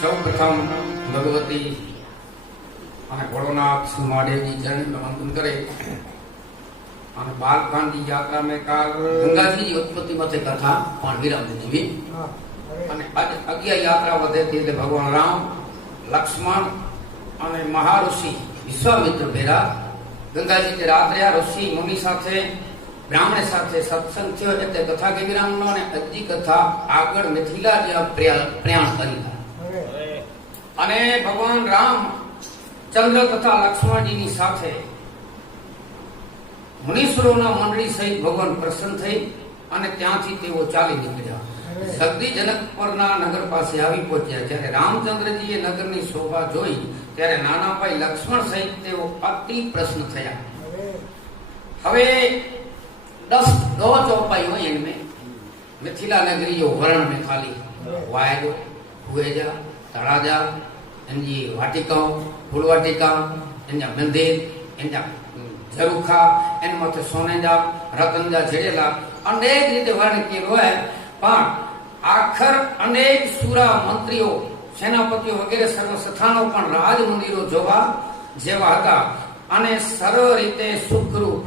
સૌ પ્રથમ ભગવતી અને ભોળોનાથ મહાદેવજી ચરણ વંદન કરે અને બાલકાંડની યાત્રા મેં કાલ ગંગાજીની ઉત્પત્તિ માથે કથા પણ વિરામ દીધી અને અગિયાર યાત્રા વધે એટલે ભગવાન રામ લક્ષ્મણ અને મહાઋષિ વિશ્વામિત્ર ભેરા ગંગાજી રાત્રે ઋષિ મુનિ સાથે બ્રાહ્મણ સાથે સત્સંગ થયો એટલે કથા કે વિરામનો અને અજી કથા આગળ મિથિલા જ્યાં પ્રયાણ કરી અને ભગવાન રામ ચંદ્ર તથા લક્ષ્મણજીની સાથે મુનીશ્વરોના મંડળી સહિત ભગવાન પ્રસન્ન થઈ અને ત્યાંથી તેઓ ચાલી નીકળ્યા. જગદી જનકપુરના નગર પાસે આવી પહોંચ્યા. જ્યારે રામચંદ્રજીએ નગરની શોભા જોઈ ત્યારે નાના ભાઈ લક્ષ્મણ સહિત તેઓ અતિ પ્રસન્ન થયા. હવે 10 दो चौपाई हुई इनमें मिथिला नगरी जो वर्ण में खाली वायदो हुएजा तड़ाजा इनकी वाटिकाओं फूल वाटिका इनजा मंदिर इनजा झरूखा इन मथे सोनेजा रतनजा जड़ेला अनेक रीते वर्ण कियो है पण आखर अनेक सूरा मंत्रीओ सेनापतिओ वगैरह सर्व स्थानो पण राज मंदिरो जोवा जेवा हता अने सरळ रीते सुखरूप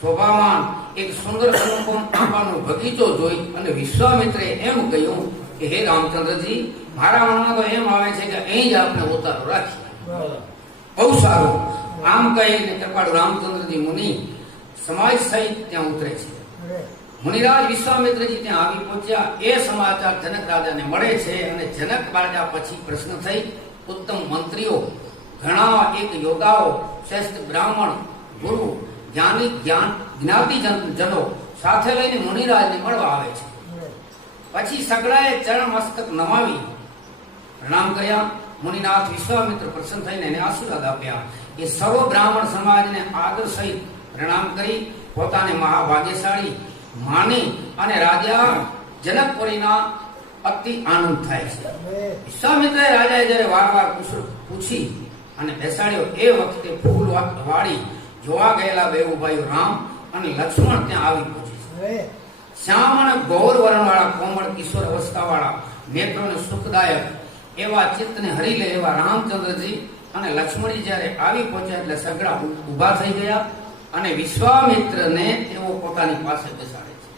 शोभावान एक सुंदर अनुपम आंबानो बगीचो જોઈ અને વિશ્વામિત્રે એમ કહ્યું કે હે રામચંદ્રજી મારા મનમાં તો એમ આવે છે કે અહીં જ આપણે ઉતારો રાખીએ. બહુ સારું. આમ કહીને કૃપાળુ રામચંદ્રજી મુનિ સમાજ સહિત ત્યાં ઉતરે છે. મુનિરાજ વિશ્વામિત્રજી ત્યાં આવી પહોંચ્યા. એ સમાચાર જનક રાજાને મળે છે અને જનક રાજા પછી પ્રશ્ન થઈ ઉત્તમ મંત્રીઓ ઘણા એક યોગાઓ શ્રેષ્ઠ બ્રાહ્મણ ગુરુ જ્ઞાની જ્ઞાતિ જનો સાથે લઈને મુનિરાજને મળવા આવે છે. પછી સગડાએ ચરણ મસ્તક નમાવી પ્રણામ કર્યા. મુનિનાથ વિશ્વામિત્ર પ્રસન્ન થઈને એને આશીર્વાદ આપ્યા. એ સર્વ બ્રાહ્મણ સમાજને આદર સહિત પ્રણામ કરી પોતાને મહાભાગ્યશાળી માની અને રાજા જનકપુરીના અતિ આનંદ થાય છે. વિશ્વામિત્રએ રાજાએ જ્યારે વારવાર પૂછી અને બેસાડ્યો એ વખતે ફૂલ વાળી જોવા ગયેલા બે ભાઈઓ રામ અને લક્ષ્મણ ત્યાં આવી પહોંચે છે. શ્યામ અને ગૌર વર્ણવાળા કોમળ કિશોર અવસ્થાવાળા નેત્રોને સુખદાયક એવા ચિત્તને હરી લે એવા રામચંદ્રજી અને લક્ષ્મણજી જ્યારે આવી પહોંચ્યા એટલે સગડા ઉભા થઈ ગયા અને વિશ્વામિત્રને તેઓ પોતાની પાસે બેસાડે છે.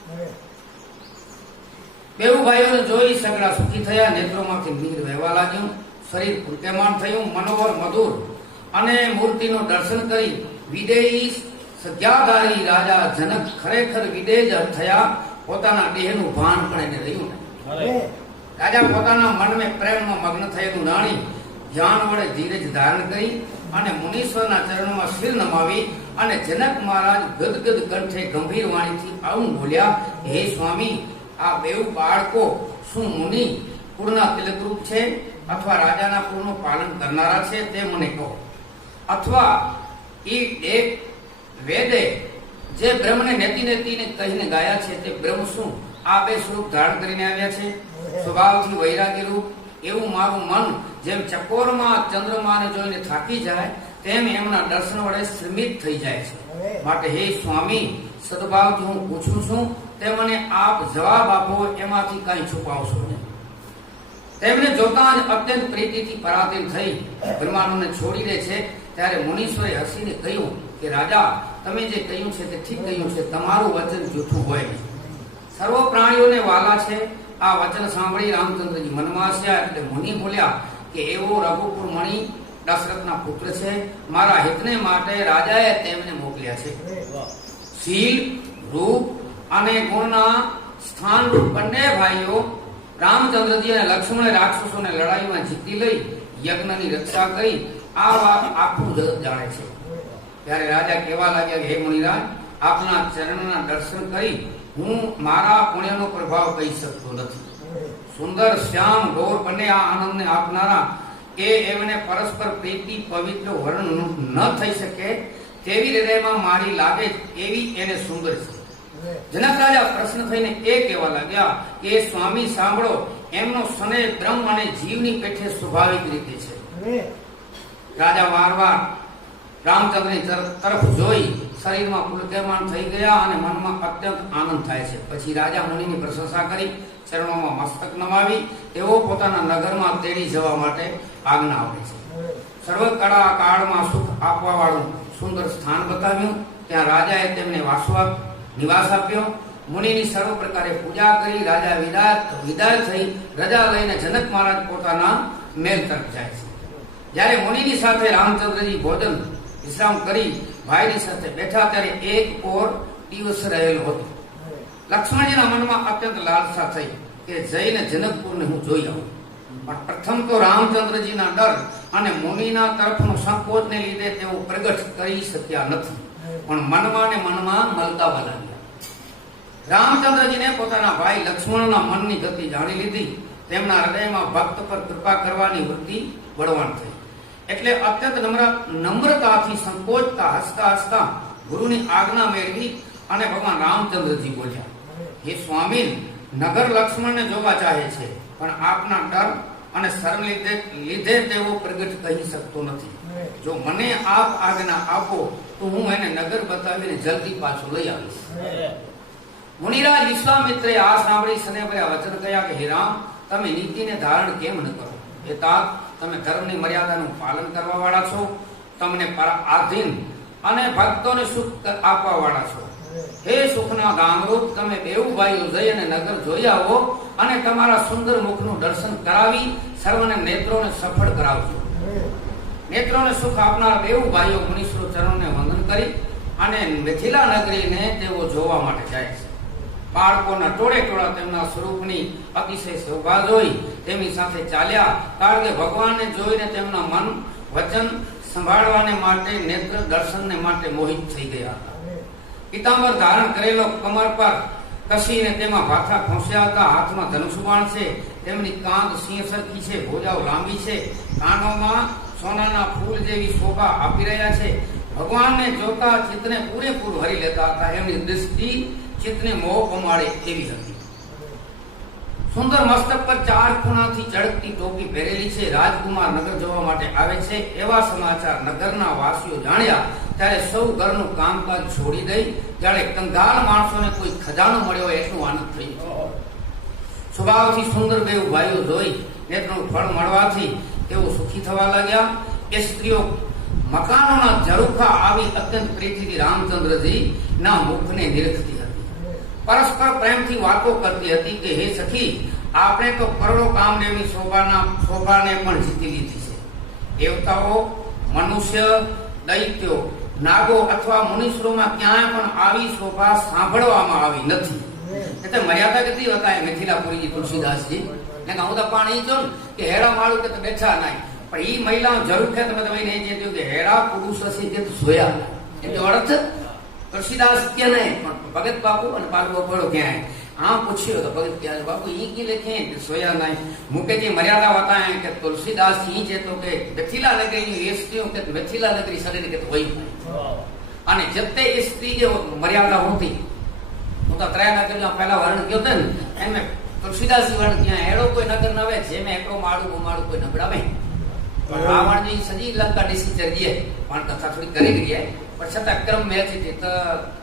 બેઉ ભાઈઓને જોઈ સગડા સુખી થયા. નેત્રોમાંથી નીર વહેવા લાગ્યું. શરીર પુલકેમાન થયું. મનોહર મધુર અને મૂર્તિનું દર્શન કરી વિદેહી સત્યાધારી રાજા જનક ખરેખર વિદેજ થયા. પોતાના દેહનું ભાન પણ એને રહ્યું નહીં. રાજા પોતાના મનમાં પ્રેમમાં મગ્ન થયેલું જાણી ધ્યાન વડે ધીરજ ધારણ કરી અને મુનીશ્વરના ચરણોમાં શિર નમાવી અને જનક મહારાજ ગદગદ કંઠે ગંભીર વાણીથી આવું બોલ્યા, હે સ્વામી, આ બેઉ બાળકો શું મુનિ કુળના તિલકરૂપ છે અથવા રાજાના કુળનું પાલન કરનારા છે તે મને કહો. અથવા એક વેદે જે બ્રહ્મને નેતિને કહીને ગાયા છે તે બ્રહ્મ શું આ બે સ્વરૂપ ધારણ કરીને આવ્યા છે? સ્વભાવથી વૈરાગી રૂપ એવું મારું મન જેમ ચકોરમાં ચંદ્રમાને જોઈને થાકી જાય તેમ એમના દર્શન વડે સ્મિત થઈ જાય છે. માટે હે સ્વામી, સદભાવથી હું પૂછું છું તે મને આપ જવાબ આપો, એમાંથી કઈ છુપાવશો નહીં. તેમને જોતા જ અત્યંત પ્રીતિથી પરાધીન થઈ બ્રહ્માનંદને છોડી દે છે. ત્યારે મુનીશ્વરે હસીને કહ્યું કે રાજા, તમે જે કહ્યું છે તે ઠીક કહ્યું છે. તમારું વચન જૂઠું હોય નહીં. સર્વ પ્રાણીઓને વાલા છે. આ વચન સાંભળી રામચંદ્રજી મનમાં હસ્યા. એટલે મુનિ બોલ્યા કે એવો રઘુકુળ મણિ દશરથના પુત્ર છે. મારા હિતને માટે રાજાએ તેમને મોકલ્યા છે. શીલ, રૂપ અને ગુણના સ્થાનરૂપ બંને ભાઈઓ રામચંદ્રજી અને લક્ષ્મણે રાક્ષસોને લડાઈમાં જીતી લઈ યજ્ઞની રક્ષા કરી આ વાત આખું જગત જાણે છે. ત્યારે રાજા કહેવા લાગ્યા કે હે મુનિરાજ, આપના ચરણના દર્શન કરી હું મારા પુણ્યનો પ્રભાવ કહી શકતો નથી. સુંદર શ્યામ ગૌર બંને આ આનંદને આપનારા કે એમને પરસ્પર પ્રીતિ પવિત્ર વર્ણન ન થઈ શકે તેવી હૃદયમાં મારી લાગે એવી એને સુંદર છે. જનક રાજા પ્રશ્ન થઈને એ કહેવા લાગ્યા કે સ્વામી સાંભળો, એમનો સ્નેહ બ્રહ્મ અને જીવની પેઠે સ્વાભાવિક રીતે છે. રાજા વારવાર રામચંદ્રની તરફ જોઈ શરીરમાં પુલકેમાન થઈ ગયા અને મનમાં અત્યંત આનંદ થાય છે. પછી રાજા મુનિની પ્રશંસા કરી ચરણોમાં મસ્તક નમાવી તેઓ પોતાના નગરમાં તેડી જવા માટે આજ્ઞા આપે છે. સર્વ કળા કાળમાં સુખ આપવા વાળું સુંદર સ્થાન બતાવ્યું. ત્યાં રાજાએ તેમને નિવાસ આપ્યો. મુનિની સર્વ પ્રકારે પૂજા કરી રાજા વિદાય થઈ રજા લઈને જનક મહારાજ પોતાના મહેલ તરફ જાય છે. જ્યારે મુનિની સાથે રામચંદ્રજી ભોજન વિશ્રામ કરી ભાઈની સાથે બેઠા ત્યારે એક ઓર દિવસ રહેલો હતો. લક્ષ્મણજીના મનમાં અત્યંત લાલસા થઈ કે જઈને જનકપુરને હું જોઈ આવું. પણ પ્રથમ તો રામચંદ્રજીના ડર અને મુનિના તરફનો સંકોચને લીધે તેઓ પ્રગટ કરી શક્યા નથી, પણ મનમાં ને મનમાં મલકાવા લાગ્યા. રામચંદ્રજીને પોતાના ભાઈ લક્ષ્મણના મનની ગતિ જાણી લીધી. તેમના હૃદયમાં ભક્ત પર કૃપા કરવાની વૃત્તિ બળવાન થઈ. એટલે અત્યંત નમ્રતાથી સંકોચતા હસતા હસતા ગુરુની આજ્ઞા મેળવી અને ભગવાન રામચંદ્રજી બોલ્યા, હે સ્વામી, નગર લક્ષ્મણને જોવા ચાહે છે, પણ આપના ડર અને શરમ લીધે તેઓ પ્રગટ કહી શકતો નથી. જો મને આપ આજ્ઞા આપો તો હું એને નગર બતાવીને જલ્દી પાછો લઈ આવીશ. મુનિરાજ વિશ્વામિત્રે આ સાંભળી સ્નેહભર્યા વચન કહ્યા કે હે રામ, તમે નીતિને ધારણ કેમ ન કરો? એ તાત તમે ધર્મની મર્યાદાનું પાલન કરવા વાળા છો, તમને આધીન અને ભક્તોને સુખ આપવા વાળા છો. હે સુખના ગામરૂપ, તમે બેઉ ભાઈઓ જઈ અને નગર જોઈ આવો અને તમારા સુંદર મુખનું દર્શન કરાવી સર્વને નેત્રોને સફળ કરાવજો. નેત્રોને સુખ આપનાર બેઉ ભાઈઓ મુનીશ્વરો ચરણોને વંદન કરી અને મિથિલા નગરીને તેઓ જોવા માટે જાય છે. બાળકોના ટોળે ટોળા તેમના સ્વરૂપની અતિશય શોભા જોઈ તેમની સાથે ચાલ્યા, કારણ કે ભગવાનને જોઈને તેમના મન વચન સંભાળવાને માટે નેત્ર દર્શનને માટે મોહિત થઈ ગયા હતા. પીતાંબર ધારણ કરેલો કમર પર કસીને તેમાં ભાથા ખોસ્યા હતા. હાથમાં ધનુષબાણ છે. તેમની કાંધ સિંહ સરખી છે, ભોજાઓ લાંબી છે, કાનોમાં સોનાના ફૂલ જેવી શોભા આપી રહ્યા છે. ભગવાનને જોતા ચિત્તને પૂરેપૂરું હરી લેતા હતા. એમની દૃષ્ટિ ચિત્તને મોહ પમાડે એવી હતી. સુંદર મસ્તક પર 4 ખૂણાથી ચળકતી ટોપી પહેરેલી છે. રાજકુમાર નગર જોવા માટે આવે છે એવા સમાચાર નગરના વાસીઓ જાણ્યા ત્યારે સૌ ઘરનું કામકાજ છોડી દઈ જ્યારે કંગાળ માણસોને કોઈ ખજાનો મળ્યો એટલું આનંદ થયું. સ્વભાવથી સુંદર બેઉ ભાઈઓ જોઈ નેત્રનું ફળ મળવાથી તેઓ સુખી થવા લાગ્યા. એ સ્ત્રીઓ મકાનોના ઝરૂખા આવી અત્યંત પ્રીતિથી રામચંદ્રજી ના મુખને નિરખતી હતી. પરસ્પર પ્રેમથી વાતો કરતી હતી કે હે સખી, આપણે તો કરોડો કામદેવની શોભાને પણ જીતી લીધી છે. દેવતાઓ, મનુષ્ય, દૈત્યો, નાગો અથવા મુનીશ્વરોમાં ક્યાંય પણ આવી શોભા સાંભળવામાં આવી નથી. એટલે મર્યાદા કેટલી હતા એ મિથિલાપુરીજી તુલસીદાસજી ને હું તો પાણી જો કે હેડા માળું કે બેઠા નહીં, પણ ઈ મહિલાઓ જરૂર છે તમે તમે નહીં જે કે હેડા પુરુષ હશે કે સોયા એનો અર્થ તુલસીદાસ કે નહીં, પણ ભગત બાપુ અને પાલવો પડો ક્યાંય આમ પૂછ્યો તો ભગત ક્યાં બાપુ ઈ કી લખે સોયા નહીં. મુકે જે મર્યાદા હતા કે તુલસીદાસ ઈ છે તો કે મિથિલા નગરીની એ સ્ત્રીઓ કે મિથિલા નગરી શરીર કે હોય અને જતે એ સ્ત્રી જે મર્યાદા હોતી હું તો 3 નગરના પહેલા વર્ણન ગયો હતો ને એમ તુલસીદાસી વર્ણન ક્યાં એડો કોઈ નગર નવે જેમ એકડો માળું ઉમાળું કોઈ નબળાવે. પણ રાવણજી સજી લંકા ડીસી ચરજીએ પણ કથા થોડી કરી ગઈ પણ છતાં ક્રમ મેચ હતી તો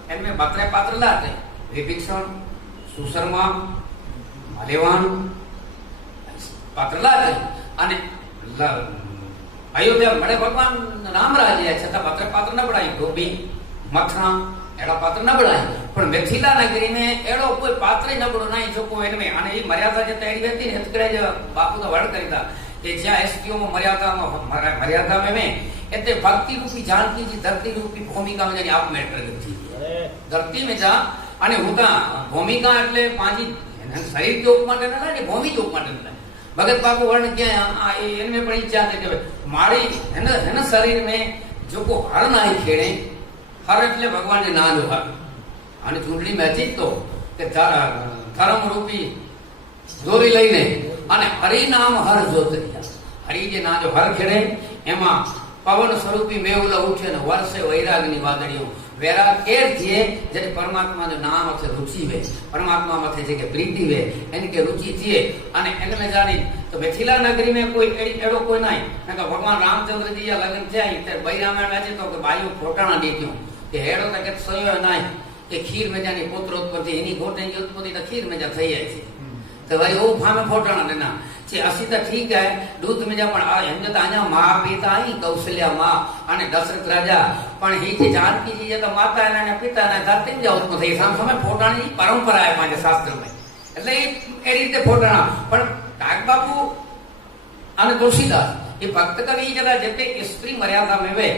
એમને બાત્રે પાત્રલા હતા વિભીષણ, સુશર્મા, માલ્યવાન પાત્રલા હતી અને અયોધ્યા મળે ભગવાન રામ રાજ્યા છતાં પાત્ર નબળાય. ધોબી, મથણા એડા પાત્ર નબળાય, પણ મિથિલા નગરીને એડો કોઈ પાત્ર નબળો નહીં જો કોઈ એને અને એ મર્યાદા જે તૈયારી હતી ને એટલે જ બાપુ તો વડ કરીતા કે જ્યાં એસટીઓમાં મર્યાદામાં મેં એટલે ભક્તિ રૂપી જાનકીજી ધરતી રૂપી ભૂમિકામાં જેની આપમેળ પ્રગટ થઈ ધરતી में જા અને હું ભૂમિકા એટલે પાંજી શરીર જોગ માટે ના ને ભૂમિ જોગ માટે ના ભગત બાપુ વર્ણ ક્યાં એમને પણ ઈચ્છા હતી કે મારી એના શરીર में જો કો હર ના ખેડે હર એટલે ભગવાનને ના જો હર અને ચૂંટણી મેચી તો કે ધર્મ રૂપી દોરી લઈને અને હરિનામ હર જોતરિયા હરિ જે ના જો હર ખેડે એમાં પવન સ્વરૂપી મેહુલા ઉઠે ને વર્ષે વૈરાગની વાદળીઓ વૈરાગ કે થઈએ જેને પરમાત્મા જો નામ છે રુચિ વે પરમાત્મા માથે જે કે પ્રીતિ વે એની કે રુચિ થઈએ અને એને મેં જાણી તો મિથિલા નગરી में કોઈ એડો કોઈ નહીં કે ભગવાન રામચંદ્રજી લગ્ન થયા ત્યારે બૈરામણ વાંચે તો કે બાઈઓ ફોટાણા દેખ્યો કે હેડો તો કે સોયો નહીં કે ખીર મેજાની પુત્રોત્પત્તિ એની ગોટેની ઉત્પત્તિ તો ખીર મેજા થઈ જાય છે तो भाई वो फामे फोटना देना चे असी तो ठीक है दूध में जा पण एम जो आजा मां पिता आई कौशल्या मां અને દશરથ રાજા પણ ही जे जानकी जी ये तो माता ने पिता ने धरती में जाओ तो साम समय फोटाणी परंपरा है माजे शास्त्र में એટલે એ રીતે ફોટાણા પણ કાગ બાપુ અને તુલસીદાસ એ ભક્ત કવિ જરા જેતે સ્ત્રી મર્યાદા મેવે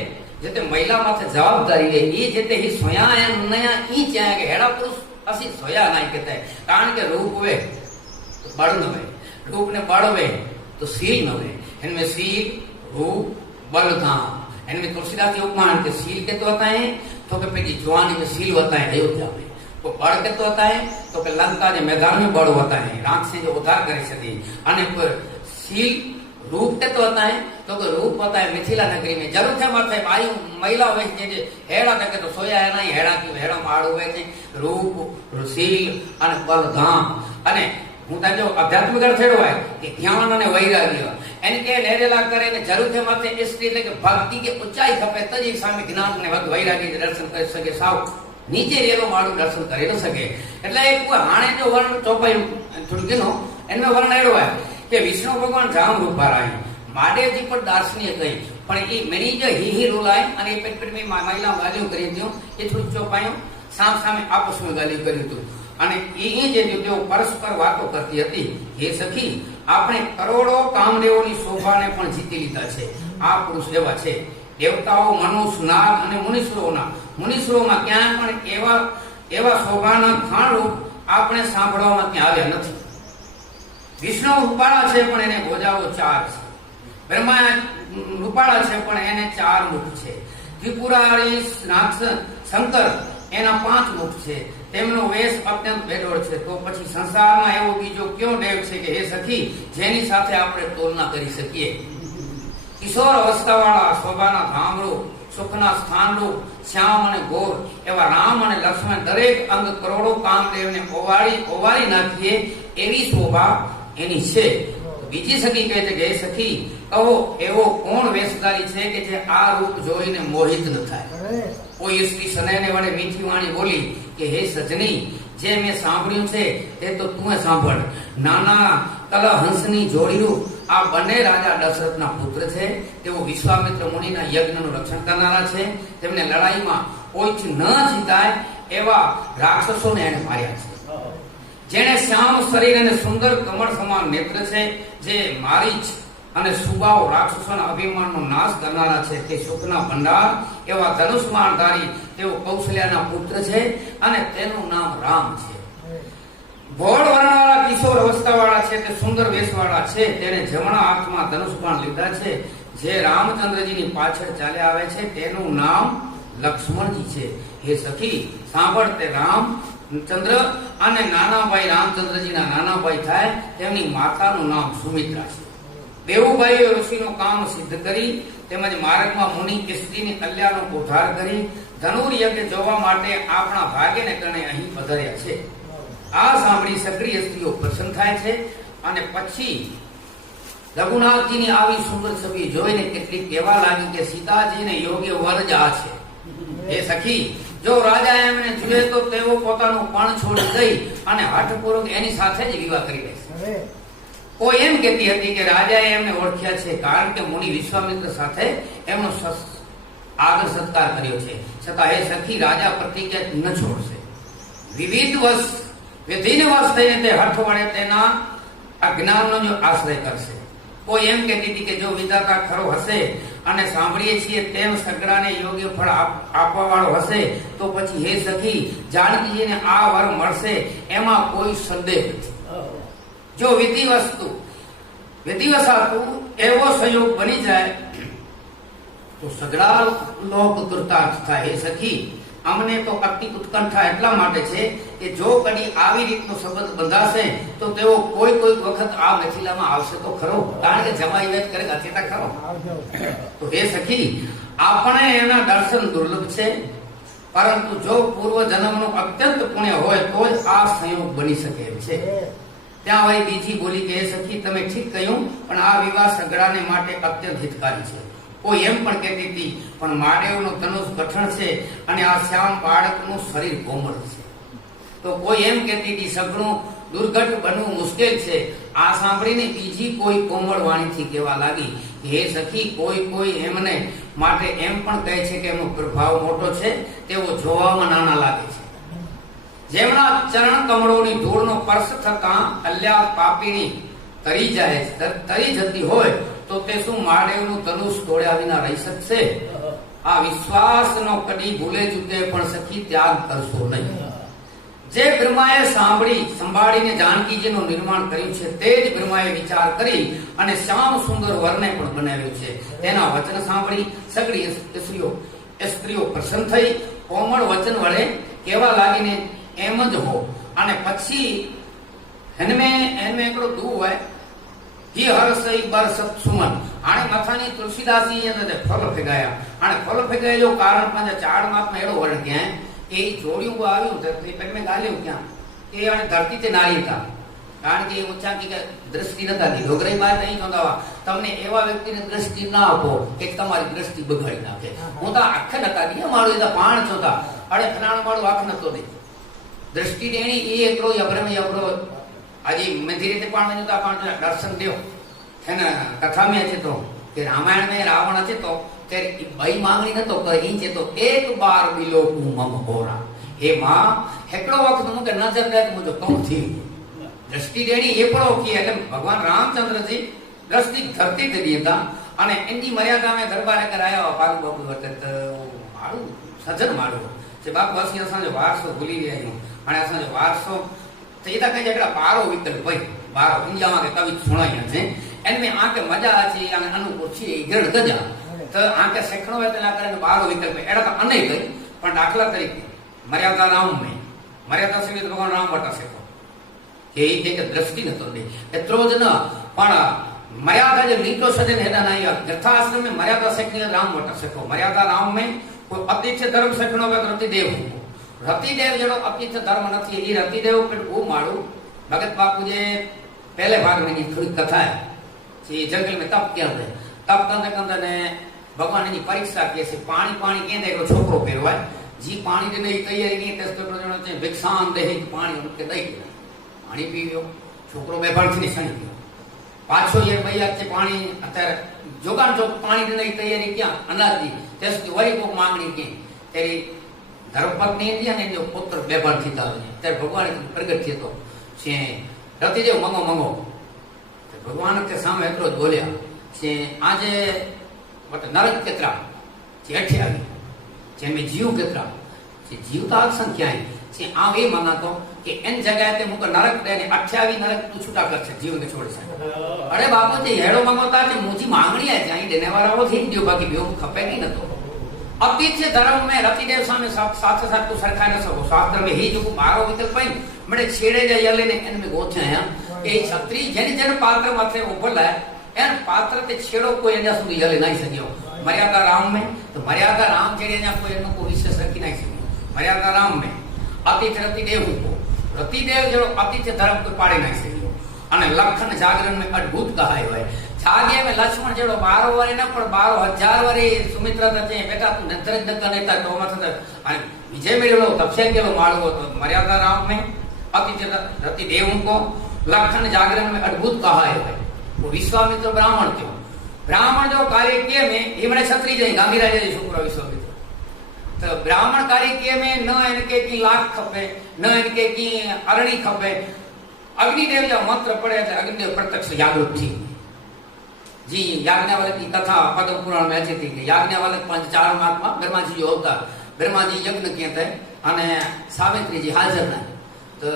જેતે મહિલા માથે જવાબદારી લે એ જેતે ही सोया एम नया ई चाहे के हेड़ा पुरुष असी सोया नहीं कहते कारण के रूप वे तो बड़ न वे रूप ने बड़ वे तो सील न वे इनमें सील रूप बल धाम इनमें तुलसीदास के उपमान के सील के तो होता है तो के पेटी जवानी में सील होता है अयोध्या में तो बड़ के तो होता है तो के लंका के मैदान में बड़ होता है राख से जो उद्धार कर सके अने सील रूप के तो होता है तो के रूप होता है मिथिला नगरी में जरूर थे माथे भाई महिला वे जे हेड़ा तक तो सोया है नहीं हेड़ा की हेड़ा माड़ो वे छे रूप सील अने बल धाम अने હું તાજો આધ્યાત્મિક અર્થ એવો હોય કે જ્ઞાન અને વૈરાગ્ય એને કે લેરેલા કરે ને જરૂર છે માથે સ્ત્રી એટલે કે ભક્તિ કે ઊંચાઈ ખપે તો જ સામે જ્ઞાન ને વધ વૈરાગ્ય દર્શન કરી શકે સાવ નીચે રેલો માળું દર્શન કરી ન શકે એટલે એક હાણે જો વર્ણ ચોપાઈ થોડું એનો વર્ણ એવો હોય કે વિષ્ણુ ભગવાન રામ રૂપારાય મહાદેવજી પણ દાર્શનિક કઈ પણ એ મેની જે હી રોલાય અને પેટ પેટ में મહિલા ગાલીઓ કરી દીધું એ થોડું ચોપાયું સામ સામે આપસ में ગાલીઓ કર્યું હતું અને એ જે તેઓ પરસ્પર વાતો કરતી હતી હે સખી આપણે કરોડો કામદેવોની શોભાને પણ જીતી લીધા છે આ પુરુષ એવા છે દેવતાઓ મનુષ્ય નાગ અને મુનીશ્વરોમાં ક્યાંય પણ એવા શોભાના ખાણરૂપ આપણે સાંભળવામાં ક્યાં આવ્યા નથી વિષ્ણુ રૂપાળા છે પણ એને ભોજાઓ 4 છે બ્રહ્મા રૂપાળા છે પણ એને 4 મુખ છે ત્રિપુરારી શંકર એના 5 મુખ છે તેમનો વેશ અત્યંત બેડોળ છે તો પછી સંસારમાં એવો બીજો કયો દેવ છે કે હે સખી જેની સાથે આપણે તુલના કરી શકીએ કિશોર અવસ્થાવાળા શોભાના ધામરૂપ સુખના સ્થાનરૂપ શ્યામ અને ગોર એવા રામ અને લક્ષ્મણ દરેક અંગ કરોડો કામદેવને ઓવાળી નાખીએ એવી શોભા એની છે બીજી સખી કહે છે કે હે સખી કહો એવો કોણ વેશધારી છે કે જે આ રૂપ જોઈને મોહિત ન થાય કોઈ સ્ત્રી સનેને વડે મીઠી વાણી બોલી કે હે સજની જે મેં સાંભળ્યું છે તે તો તું સાંભળ નાના કલ હંસની જોડીરૂપ આ બંને રાજા દશરથના પુત્ર છે તેઓ વિશ્વામિત્ર મુનિના યજ્ઞનું રક્ષણ કરનારા છે તેમને લડાઈમાં કોઈથી ન જીતાય એવા રાક્ષસોને એને માર્યા છે જેણે શ્યામ શરીર અને સુંદર કમળ સમાન નેત્ર છે જે મારીચ અને સુબાવ રાક્ષસોના અભિમાનનો નાશ કરનારા છે તે સુખના ભંડાર એવા ધનુષ્માનધારી તેઓ કૌશલ્યાના પુત્ર છે અને તેનું નામ રામ છે ભોળ વર્ણવાળા કિશોર અવસ્થાવાળા છે તે સુંદર વેશવાળા છે તેને જમણા હાથમાં ધનુષ્બાણ લીધા છે જે રામચંદ્રજીની પાછળ ચાલ્યા આવે છે તેનું નામ લક્ષ્મણજી છે હે સખી સાંભળ તે રામચંદ્ર અને નાના ભાઈ રામચંદ્રજીના નાના ભાઈ થાય તેમની માતાનું નામ સુમિત્રા છે દેવુભાઈએ ઋષિનું કામ સિદ્ધ કરી તેમજ માર્ગમાં મુનિ સ્ત્રીની કલ્યાણનો ઉદ્ધાર કરી ધનુર્યજ્ઞ જોવા માટે આપણા ભાગ્યને કારણે અહીં પધાર્યા છે આ સાંભળી સક્રિય સ્ત્રીઓ પ્રસન્ન થાય છે અને પછી રઘુનાથજીની આવી સુંદર છબી જોઈને કેટલીક કહેવા લાગી કે સીતાજીને યોગ્ય વર જ આ છે એ સખી જો રાજા એમને જુએ તો તેઓ પોતાનું પણ છોડી દઈ અને હઠપૂર્વક એની સાથે જ વિવાહ કરી લેશે કોઈ એમ કહેતી હતી કે રાજાએ એમને ઓળખ્યા છે કારણ કે મુનિ વિશ્વામિત્ર સાથે એમનો આદર સત્કાર કર્યો છે છતાં એ સખી રાજા પ્રતિજ્ઞા ન છોડશે વિધિવશ થઈને તે હઠ વડે તેના અજ્ઞાનનો જો આશ્રય કરશે કોઈ એમ કહેતી હતી કે જો વિધાતા ખરો હશે અને સાંભળીએ છીએ તેમ સગડાને યોગ્ય ફળ આપવા વાળો હશે તો પછી હે સખી જાનકીજીને આ વર મળશે એમાં કોઈ સંદેહ નથી જો વિધિવસાતું એવો સંયોગ બની જાય તો સગડા લોક કૃતાર્થ થાય હે સખી અમને તો અતિ ઉત્કંઠા એટલા માટે છે કે જો કદી આવી રીતનો સંબંધ બંધાશે તો તેઓ કોઈ વખત આ મિથિલામાં આવશે તો ખરો કારણ કે જમાઈ વેત કરે અચેતા ખરો તો હે સખી આપણે એના દર્શન દુર્લભ છે પરંતુ જો પૂર્વ જન્મનું અત્યંત પુણ્ય હોય તો જ આ સંયોગ બની શકે એમ છે ત્યાં વળી બીજી બોલી કે સખી તમે ઠીક કહ્યું પણ આ વિવાહ સગડાને માટે અત્યંત હિતકારી છે કોઈ એમ પણ કહેતી હતી પણ મહાદેવનું ધનુષ કઠણ છે અને આ શ્યામ બાળકનું શરીર કોમળ છે તો કોઈ એમ કહેતી હતી સગડું દુર્ઘટ બનવું મુશ્કેલ છે. આ સાંભળીને બીજી કોઈ કોમળ વાણીથી કહેવા લાગી, હે સખી, કોઈ એમને માટે એમ પણ કહે છે કે એમનો પ્રભાવ મોટો છે, તેઓ જોવામાં નાના લાગે છે. જેમના ચરણ કમળોની ધૂળનો સ્પર્શ થતા અલ્યા પાપીની તરી જતી હોય તો તે શું મહાદેવનું ધનુષ તોડ્યા વિના રહી શકશે? આ વિશ્વાસનો કડી ભૂલે ચૂકે પણ સખી ત્યાગ કરશો નહીં. જે બ્રહ્માએ સંભાળીને જાનકીજીનું નિર્માણ કર્યું છે તે જ બ્રહ્માએ વિચાર કરી અને શ્યામ સુંદર વરને પણ બનાવ્યું છે. તેના વચન સાંભળી સગળી સ્ત્રીઓ પ્રસન્ન થઈ કોમળ વચન વડે કહેવા લાગીને એમ જ હો. અને પછી એનમે એકડો દૂ હોય હિ હર્ષઈ બરસત સુમન. આણે મથાની તુલસીદાસી એને ફળ ફેગાયા. આણે ફળ ફેગાયો કારણ પાંચ ચાર માસમાં એડો વર્ણ ક્યાં એ જોડ્યું આવ્યું ધરતી પર મેં ગાલ્યું ક્યાં એ આણે ધરતી તે નાળી હતા. કારણ કે ઊંચા કે દ્રષ્ટિ નતા દી ડોગરાઈ માં નહીં નોંધાવા. તમને એવા વ્યક્તિને દ્રષ્ટિ ના આપો કે તમારી દ્રષ્ટિ બગાડી નાખે. હું તો આખે નતા દી મારું એ પાણ ચોતા અડે ખનાણ મારું આંખ નતો દે દ્રષ્ટિ દેણી એ એકડો યબ્રમ આજે મંદિરે તે પણ નતા પણ દર્શન દેવ है कथा में अच्छे तो कि रामायण में रावण अच्छे तो भाई मांगनी न तो कहीं चे तो एक बार मिलो मम होरा. हे मां हेकड़ो वक्त मुके नजर दे तो मुझे कम थी दृष्टि देनी ये पड़ो की એટલે ભગવાન રામચંદ્રજી દૃષ્ટિ ધરતી દે દીધા અને એની મર્યાદા में દરબારે કરાયા બાપુ બાપુ વખત મારું સજન મારું જે બાપુ અસી અસાંજો વારસો ભૂલી ગયા અને અસાંજો વારસો તો એ કઈ જકડા બારો વિકલ્પ ભાઈ બારો ઇન્ડિયામાં કે કવિ સુણાયા છે એનमें आके मजा आची અને અનુકૂળ છે ગરડ ગજા તો આકે શેખણો હોય તો ના કરે બારો વિકલ્પ એડા તો અનેક ગઈ પણ દાખલા તરીકે મર્યાદા રામ में મર્યાદા સીમિત ભગવાન રામ બટા શેખો કે એ કે દ્રષ્ટિ નતો દે એટલો જ ન પણ મર્યાદા જે લીટો સદે હેડા ના ગૃહસ્થાશ્રમ में मर्यादा શેખને રામ બટા શેખો. મર્યાદા રામ में કોઈ અતિથ્ય ધર્મ શેખણો હોય તો રતિદેવ રતિદેવ જેનો અતિથ્ય ધર્મ નથી એ રતિદેવ પણ બહુ મારું ભગત બાપુ જે पहले भाग में थोड़ी कथा है जंगल में तप क्या है तप कंदे ने भगवान की परीक्षा की पानी पानी के देखो छोकरो पेरो है जी पानी देने की तैयारी नहीं टेस्ट करो जणो છે વિક્ષાન દે પાણી ઉનકે દઈ પાણી પીવ્યો છોકરો બે ભણથી સણી ગયો પાછો એ ભૈયા છે પાણી અત્યારે જોગાન જો પાણી દેને की तैयारी क्या अनाज दी टेस्ट वही को मांगनी की तेरी धर्मपत्नी इंडिया ने जो पुत्र બે ભણથી था ત્યારે ભગવાન પ્રગટ થયો તો છે રતિદેવ મંગો મંગો भगवान के सामने एतरो ज बोलिया छे आजे मत नरक केतरा छे 28 जेमे जीव केतरा छे जीव तो आग संख्या है छे आ ए माना तो कि एन जगह ते मुको नरक देने 28 नरक तू छूटा कर छे जीव ने छोड़ से. अरे बापू जी हेड़ो मंगोता छे मुजी मांगणी है जाई देने वाला वो थी जो बाकी बेव खपे नहीं न तो अतिथ्य धर्म में रतिदेव सामने साथ साथ को सरखा न सको. शास्त्र में ही जो बारो विकल्प है मने छेड़े जा यले ने एन में गोथे हैं એ છત્રી જેની જેને પાત્ર માથે ઉભલા એન પાત્ર તે છેડો કોઈ એના સુધી હલી નહીં સક્યો. મર્યાદા રામ में તો મર્યાદા રામ જેને એના કોઈ એનો કોઈ વિશેષ રખી નહીં સક્યો. મર્યાદા રામ में અતિથ્ય રતિદેવ को રતિદેવ જેનો અતિથ્ય ધર્મ કોઈ પાડી નહીં સક્યો. અને લખન જાગરણ में અદ્ભુત કહાયો है જાગે में લક્ષ્મણ જેડો 12 વરે ન પણ 12000 વરે સુમિત્રા તે બેટા તું નંતર જ નકા નેતા તો મત અને વિજય મેળવો તપસ્યા કેલો માળવો તો મર્યાદા રામ में અતિથ્ય રતિદેવ को लक्षण जागरण में अद्भुत कहा है. वो विश्वामित्र ब्राह्मण क्यों ब्राह्मण जो कार्य किए में हिमणे क्षत्रिय जय गांधी राजा जी शुक्र विश्वामित्र तो ब्राह्मण कार्य किए में न इनके की लाख खपे न इनके की अरणी खपे. अग्निदेव जब मंत्र पड़े तो अग्निदेव प्रत्यक्ष जागृत थी जी. याज्ञवल्क्य की कथा पद्म पुराण में अच्छी थी कि याज्ञवल्क्य 4 मार्ग में ब्रह्मा जी जो अवतार ब्रह्मा जी यज्ञ किए थे અને સાવિત્રી जी हाजर ना तो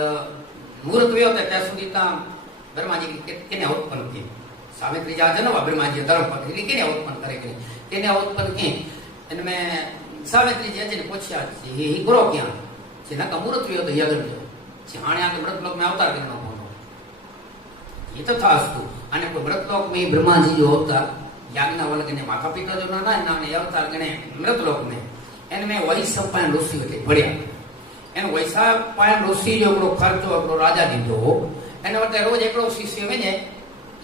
मुहूर्त व्यो था त्या सुधी ब्रह्माजी केने उत्पन्न की सावित्री जा जनवा ब्रह्माजी धर्म पत्नी केने उत्पन्न करे केने उत्पन्न की इनमें सावित्री जी ने पूछा ही गुरु क्या छे ना मुहूर्त व्यो तो यज्ञ जो छे हाणे आ मृतलोक में अवतार करनो होतो ये तो था अस्तु અને કોઈ મૃતલોક में ब्रह्माजी जो अवतार याज्ञवल्क्य ने माता पिता जो ना नाम ने अवतार गणे मृतलोक में इनमें वैशंपायन ऋषि थे बढ़िया एन वैसा पायन ऋषि जो एकड़ो खर्चो एकड़ो राजा दीधो एने वटे रोज एकड़ो शिष्य वेने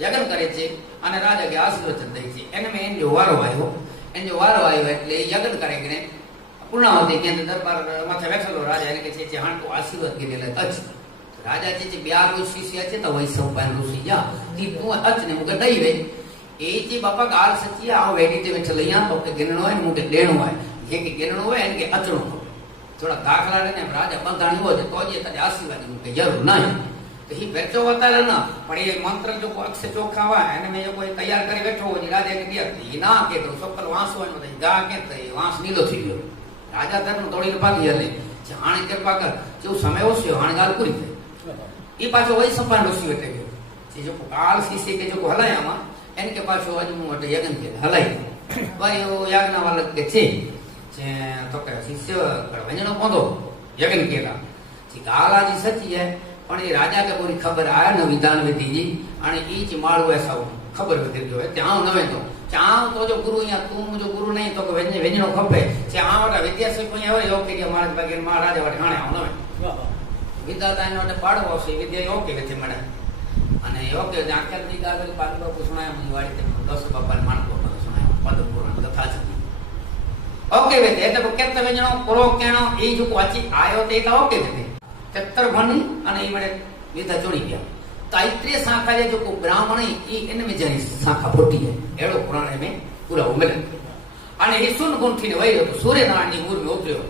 यज्ञ करे छे अने राजा के आशीर्वचन दे छे. एने में एन जो वारो आयो એટલે यज्ञ करे के पूर्णावती के दरबार माथे बैठेलो राजा एने के छे हाण तो आशीर्वाद के ले कच्छ રાજા જે બે ઋષિ છે તો વૈ સંપાન ઋષિ જા તી તું અચને મુકે દઈ વે એ જે બાપા ગાલ સચી આવ વેડી તે વેઠ લઈયા તો કે ગેણનો હોય મુકે દેણો હોય જે કે ગેણનો હોય એને કે અચણો થોડા દાખલા ને રાજા બંધાણી હોય તો જે તને આશીર્વાદ મુકે જરૂર નહીં તો હી બેઠો વતારે ના પણ એ મંત્ર જો કો અક્ષર ચોખા હોય એને મે કોઈ તૈયાર કરી બેઠો હોય રાજા કે ઈ ના કે તો સકલ વાંસ હોય ને ગા કે તો વાંસ નીલો થઈ ગયો રાજા તરનો દોડીને ભાગી હલે જાણે કૃપા કર જો સમય ઓછો હાણ ગાલ પૂરી થઈ એ પાછો વૈ સંપાન ઋષિ વેઠે ગયો જે જો કાલ સીસી કે જો હલાયામાં એને કે પાછો અજુ મોટે યજ્ઞ કે હલાઈ ભાઈ ઓ યાજ્ઞા વાળા કે છે જે તો કે શિષ્ય વંજનો પોંદો યજ્ઞ કેલા જે ગાલાજી સચી હે પણ એ રાજા કે પૂરી ખબર આયા ન વિધાન વિધિજી અને ઈ જ માળું એસા ખબર વધી ગયો ત્યાં નવે તો ત્યાં તો જો ગુરુ અહીંયા તું જો ગુરુ નહીં તો વેજણો ખપે છે આ વાળા વિદ્યાસી કોઈ હવે યોગ કે મહારાજ બાગે મહારાજા વાળે હાણે આવ નવે વિદ્યાતા એનો માટે પાડવો છે વિદ્યા યોગ કે છે મને અને યોગ કે આખર દી ગાગર પાદ બાપુ સુણાય મની વાડી તે 10 બાપા માણકો સુણાય પદ પુરાણ કથા છે ઓકે વે એટલે કેત વેજણો પૂરો કેણો એ જો વાચી આયો તે તો ઓકે છે 73 ભણી અને એ મને વિધા જોડી ગયા तैत्रीय शाखा जो को ब्राह्मण इनमें जनी शाखा फूटी है एड़ो पुराणे में पूरा उमल અને ઈસુન ગુંઠીને વહી હતો સૂર્યનારાયણની મૂર્તિ ઉતર્યો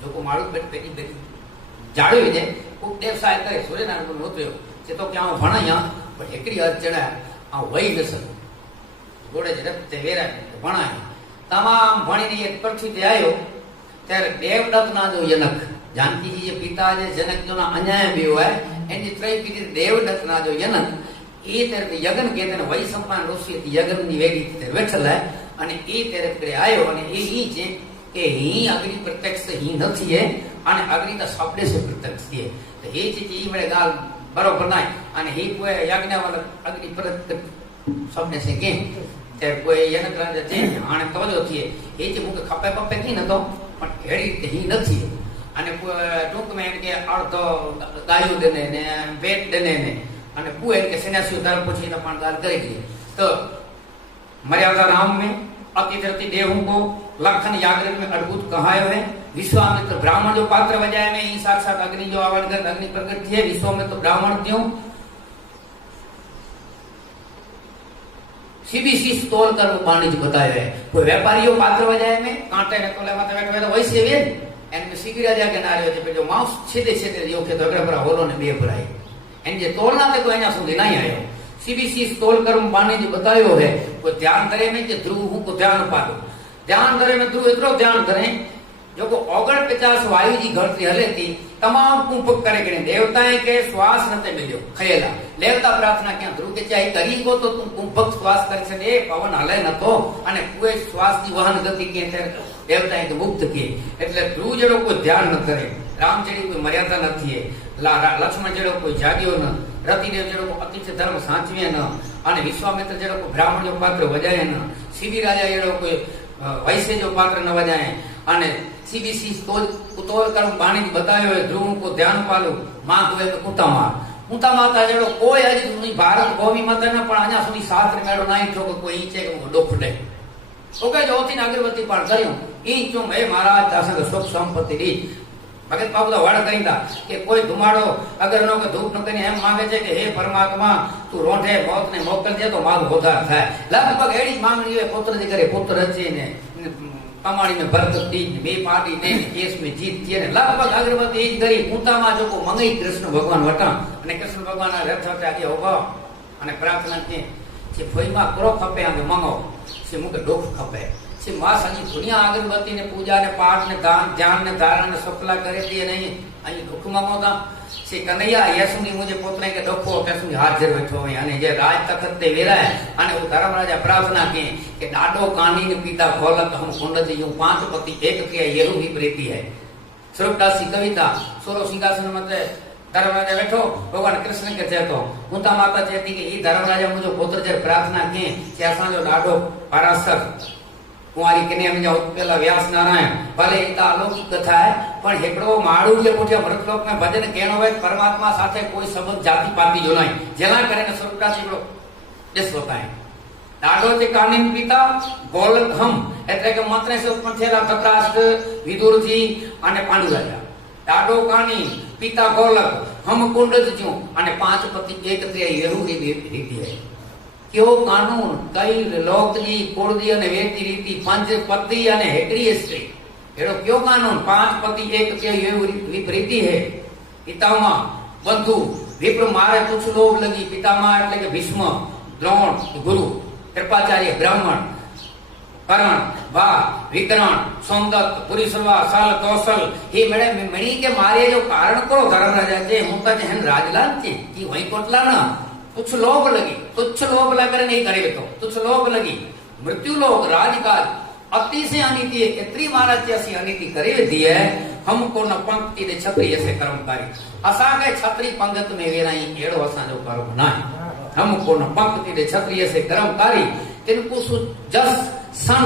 જો કો માળું પેટી બેઠી જાળવી દે ઉપદેવ સાહેબ કરે સૂર્યનારાયણ મૂર્તિ ઉતર્યો છે તો કે આ ભણાયા પણ એકડી અર્ચના આ વહી જશે ગોળે જ રખતે વેરા ભણાય તમામ ભણીને એક પરથી આવ્યો ત્યારે દેવદત્તના જો જનક जानकी जी पिता जे जनक जो ना अन्याय भी हुआ है एनी त्रय पीढ़ी देवदत्त ना जो जनक ए तेरे यज्ञ के ने वही संपान ऋषि यज्ञ ની વેડી તે વેઠલ હે અને એ તેરે કરે આયો અને એ ઈ છે કે હી અગ્નિ પ્રત્યક્ષ હી નથી હે અને અગ્નિ તો શબ્દ से प्रत्यक्ष है तो એ જે ઈ મળે ગાલ બરોબર નાય અને હી કોઈ યજ્ઞ વાળા અગ્નિ પ્રત્યક્ષ શબ્દ से કે તે કોઈ યજ્ઞ રાજ છે આને તો જો થી એ જે મુકે ખપે પપે થી ન તો પણ હેડી તે હી નથી અને ટૂંક में इनके अर्ध गायु देने ने वेद देने ने અને પુએ કે સન્યાસી ધર્મ પૂછી તો પણ દાન કરી દીધી તો मर्यादा राम में अतिथि देवों को लखन याग्रन में अद्भुत कहायो है विश्वामित्र ब्राह्मण जो पात्र बजाय में ही साक्षात अग्नि जो आवन कर अग्नि प्रकट थी है विश्वामित्र ब्राह्मण क्यों सीबीसी तोल कर वाणिज्य बताया है कोई व्यापारियों पात्र बजाय में कांटे ने तोले माथे बैठे तो वैसे वे एन सीबी राजा के नारे होते जो मांस छेदे छेदे जो के तो अगड़ा पर होलो ने बे भराई एन जे तोलना ते कोई અહીંયા સુધી નહીં આયો सीबीसी तोल कर वाणिज्य बतायो है कोई ध्यान करे में कि ध्रुव हूं को ध्यान पालो ध्यान करे में ध्रुव इतरो ध्यान करे जो को 49 वायु जी घरती हले थी तमाम कुंभक करे के देवताएं के श्वास नते मिलियो खयला देवता प्रार्थना क्या ध्रुव के चाहे करी को तो तुम कुंभक श्वास कर छे पवन हले न तो અને કોઈ શ્વાસ ની વહન ગતિ કે દેવતાએ તો મુક્ત કે એટલે ध्रुव જેડો કોઈ ધ્યાન ન કરે રામ જેડી કોઈ મર્યાદા નથી લક્ષ્મણ જેડો કોઈ જાગ્યો ન રતિદેવ જેડો અતિથિ ધર્મ સાચવે ન અને વિશ્વામિત્ર જેડો કોઈ બ્રાહ્મણ જો પાત્ર વજાય ન સીબી રાજા જેડો કોઈ वैसे जो पात्र न बजाए અને सीबीसी तोल कर वाणी बतायो है ध्रुव को ध्यान पालो मां दुए में कुंता माता जेड़ो कोई आज सुनी भारत गोवी माता ना पण आजा सुनी शास्त्र मेड़ो नहीं ठो कोई ईचे को डोफ दे ओके ज्योति अगरबत्ती पण कर्यो ई जो मैं महाराज दासंग सुख संपत्ति दी भगत बाबू तो वड़ करींदा कि कोई धुमाड़ो अगर नो के धूप न करी एम मांगे छे कि हे परमात्मा तू रोंठे मौत ने मोकल दे तो मारो होदार थाय लगभग एड़ी मांगणी है पुत्र जी करे पुत्र रचे ने कमाणी में बरकत दी बे पार्टी ने केस में जीत थी ने लगभग अगरबत्ती ई करी कुंता मा जो को मंगई कृष्ण भगवान वटा અને કૃષ્ણ ભગવાન રથ હતે આગે ઉભો અને પ્રાર્થના કે જે ભોઈમાં કરો ખપે આગે મંગો છે મુકે ડોખ ખપે છે માં સાજી દુનિયા અગરબત્તી ને પૂજા ને પાઠ ને દાન ધ્યાન ને ધારણ ને સફલા કરે દી નહીં અહીં ડોખ મંગોતા છે કનૈયા યસુની મુજે પોતને કે ડોખો કેસુની હાજર બેઠો હોય અને જે રાજ તખત તે વેરાય અને वो धर्मराजा प्रार्थना के डाडो कानी ने पीता खोलत हम कुंड थी यूं पांच पति एक किया ये भी प्रीति है सुरदासी कविता सोरो सिंहासन मते धर्मराजा बैठो भगवान कृष्ण के चेतो कुंता माता चेती कि ई धर्मराजा मुझे पुत्र जे प्रार्थना की कि असा जो डाडो पराशर कुंवारी कन्या में जाओ पेला व्यास नारायण भले इता अलौकिक कथा है पण हेकड़ो माड़ू जे मुठे मृतलोक में भजन केनो है परमात्मा साथे कोई संबंध जाति पाती जो नहीं जेला करे ने सुरदासी को दिस होता है डाडो जे कानीन पिता गोलक हम એટલે કે મંત્ર से उत्पन्न થયેલા ધૃતરાષ્ટ્ર વિદુરજી અને પાંડુ રાજા डाडो कानी पिता गोलक हम कुंड जो अने 5 पति एक त्रियाई एवं रीति है क्यों कानून कई लोक जी कुल जी अने वेती रीति 5 पति अने हेकड़ी स्त्री एड़ो क्यों कानून 5 पति एक त्रियाई एवं रीति है पितामह बंधु विप्र मारे तुच्छ लोभ लगी पितामह એટલે કે ભીષ્મ દ્રોણ ગુરુ कृपाचार्य ब्राह्मण करण वा विकरण सोमदत्त पुरीसलवा साल कौशल हे मेरे मणि के मारे जो कारण करो धर्म राजा जे हूं तो जहन राजलाल छे की वही कोटला ना तुच्छ लोभ लगे नहीं करे तो तुच्छ लोभ लगी मृत्यु लोक राजकाज अति से अनिति इतनी महाराज ऐसी अनिति करे दी है हमको न पंक्ति दे छत्री ऐसे कर्मकारी असा के छत्री पंगत में वेराई एड़ो असा जो कर्म ना हमको न पंक्ति दे छत्री ऐसे कर्मकारी तिनको जस सन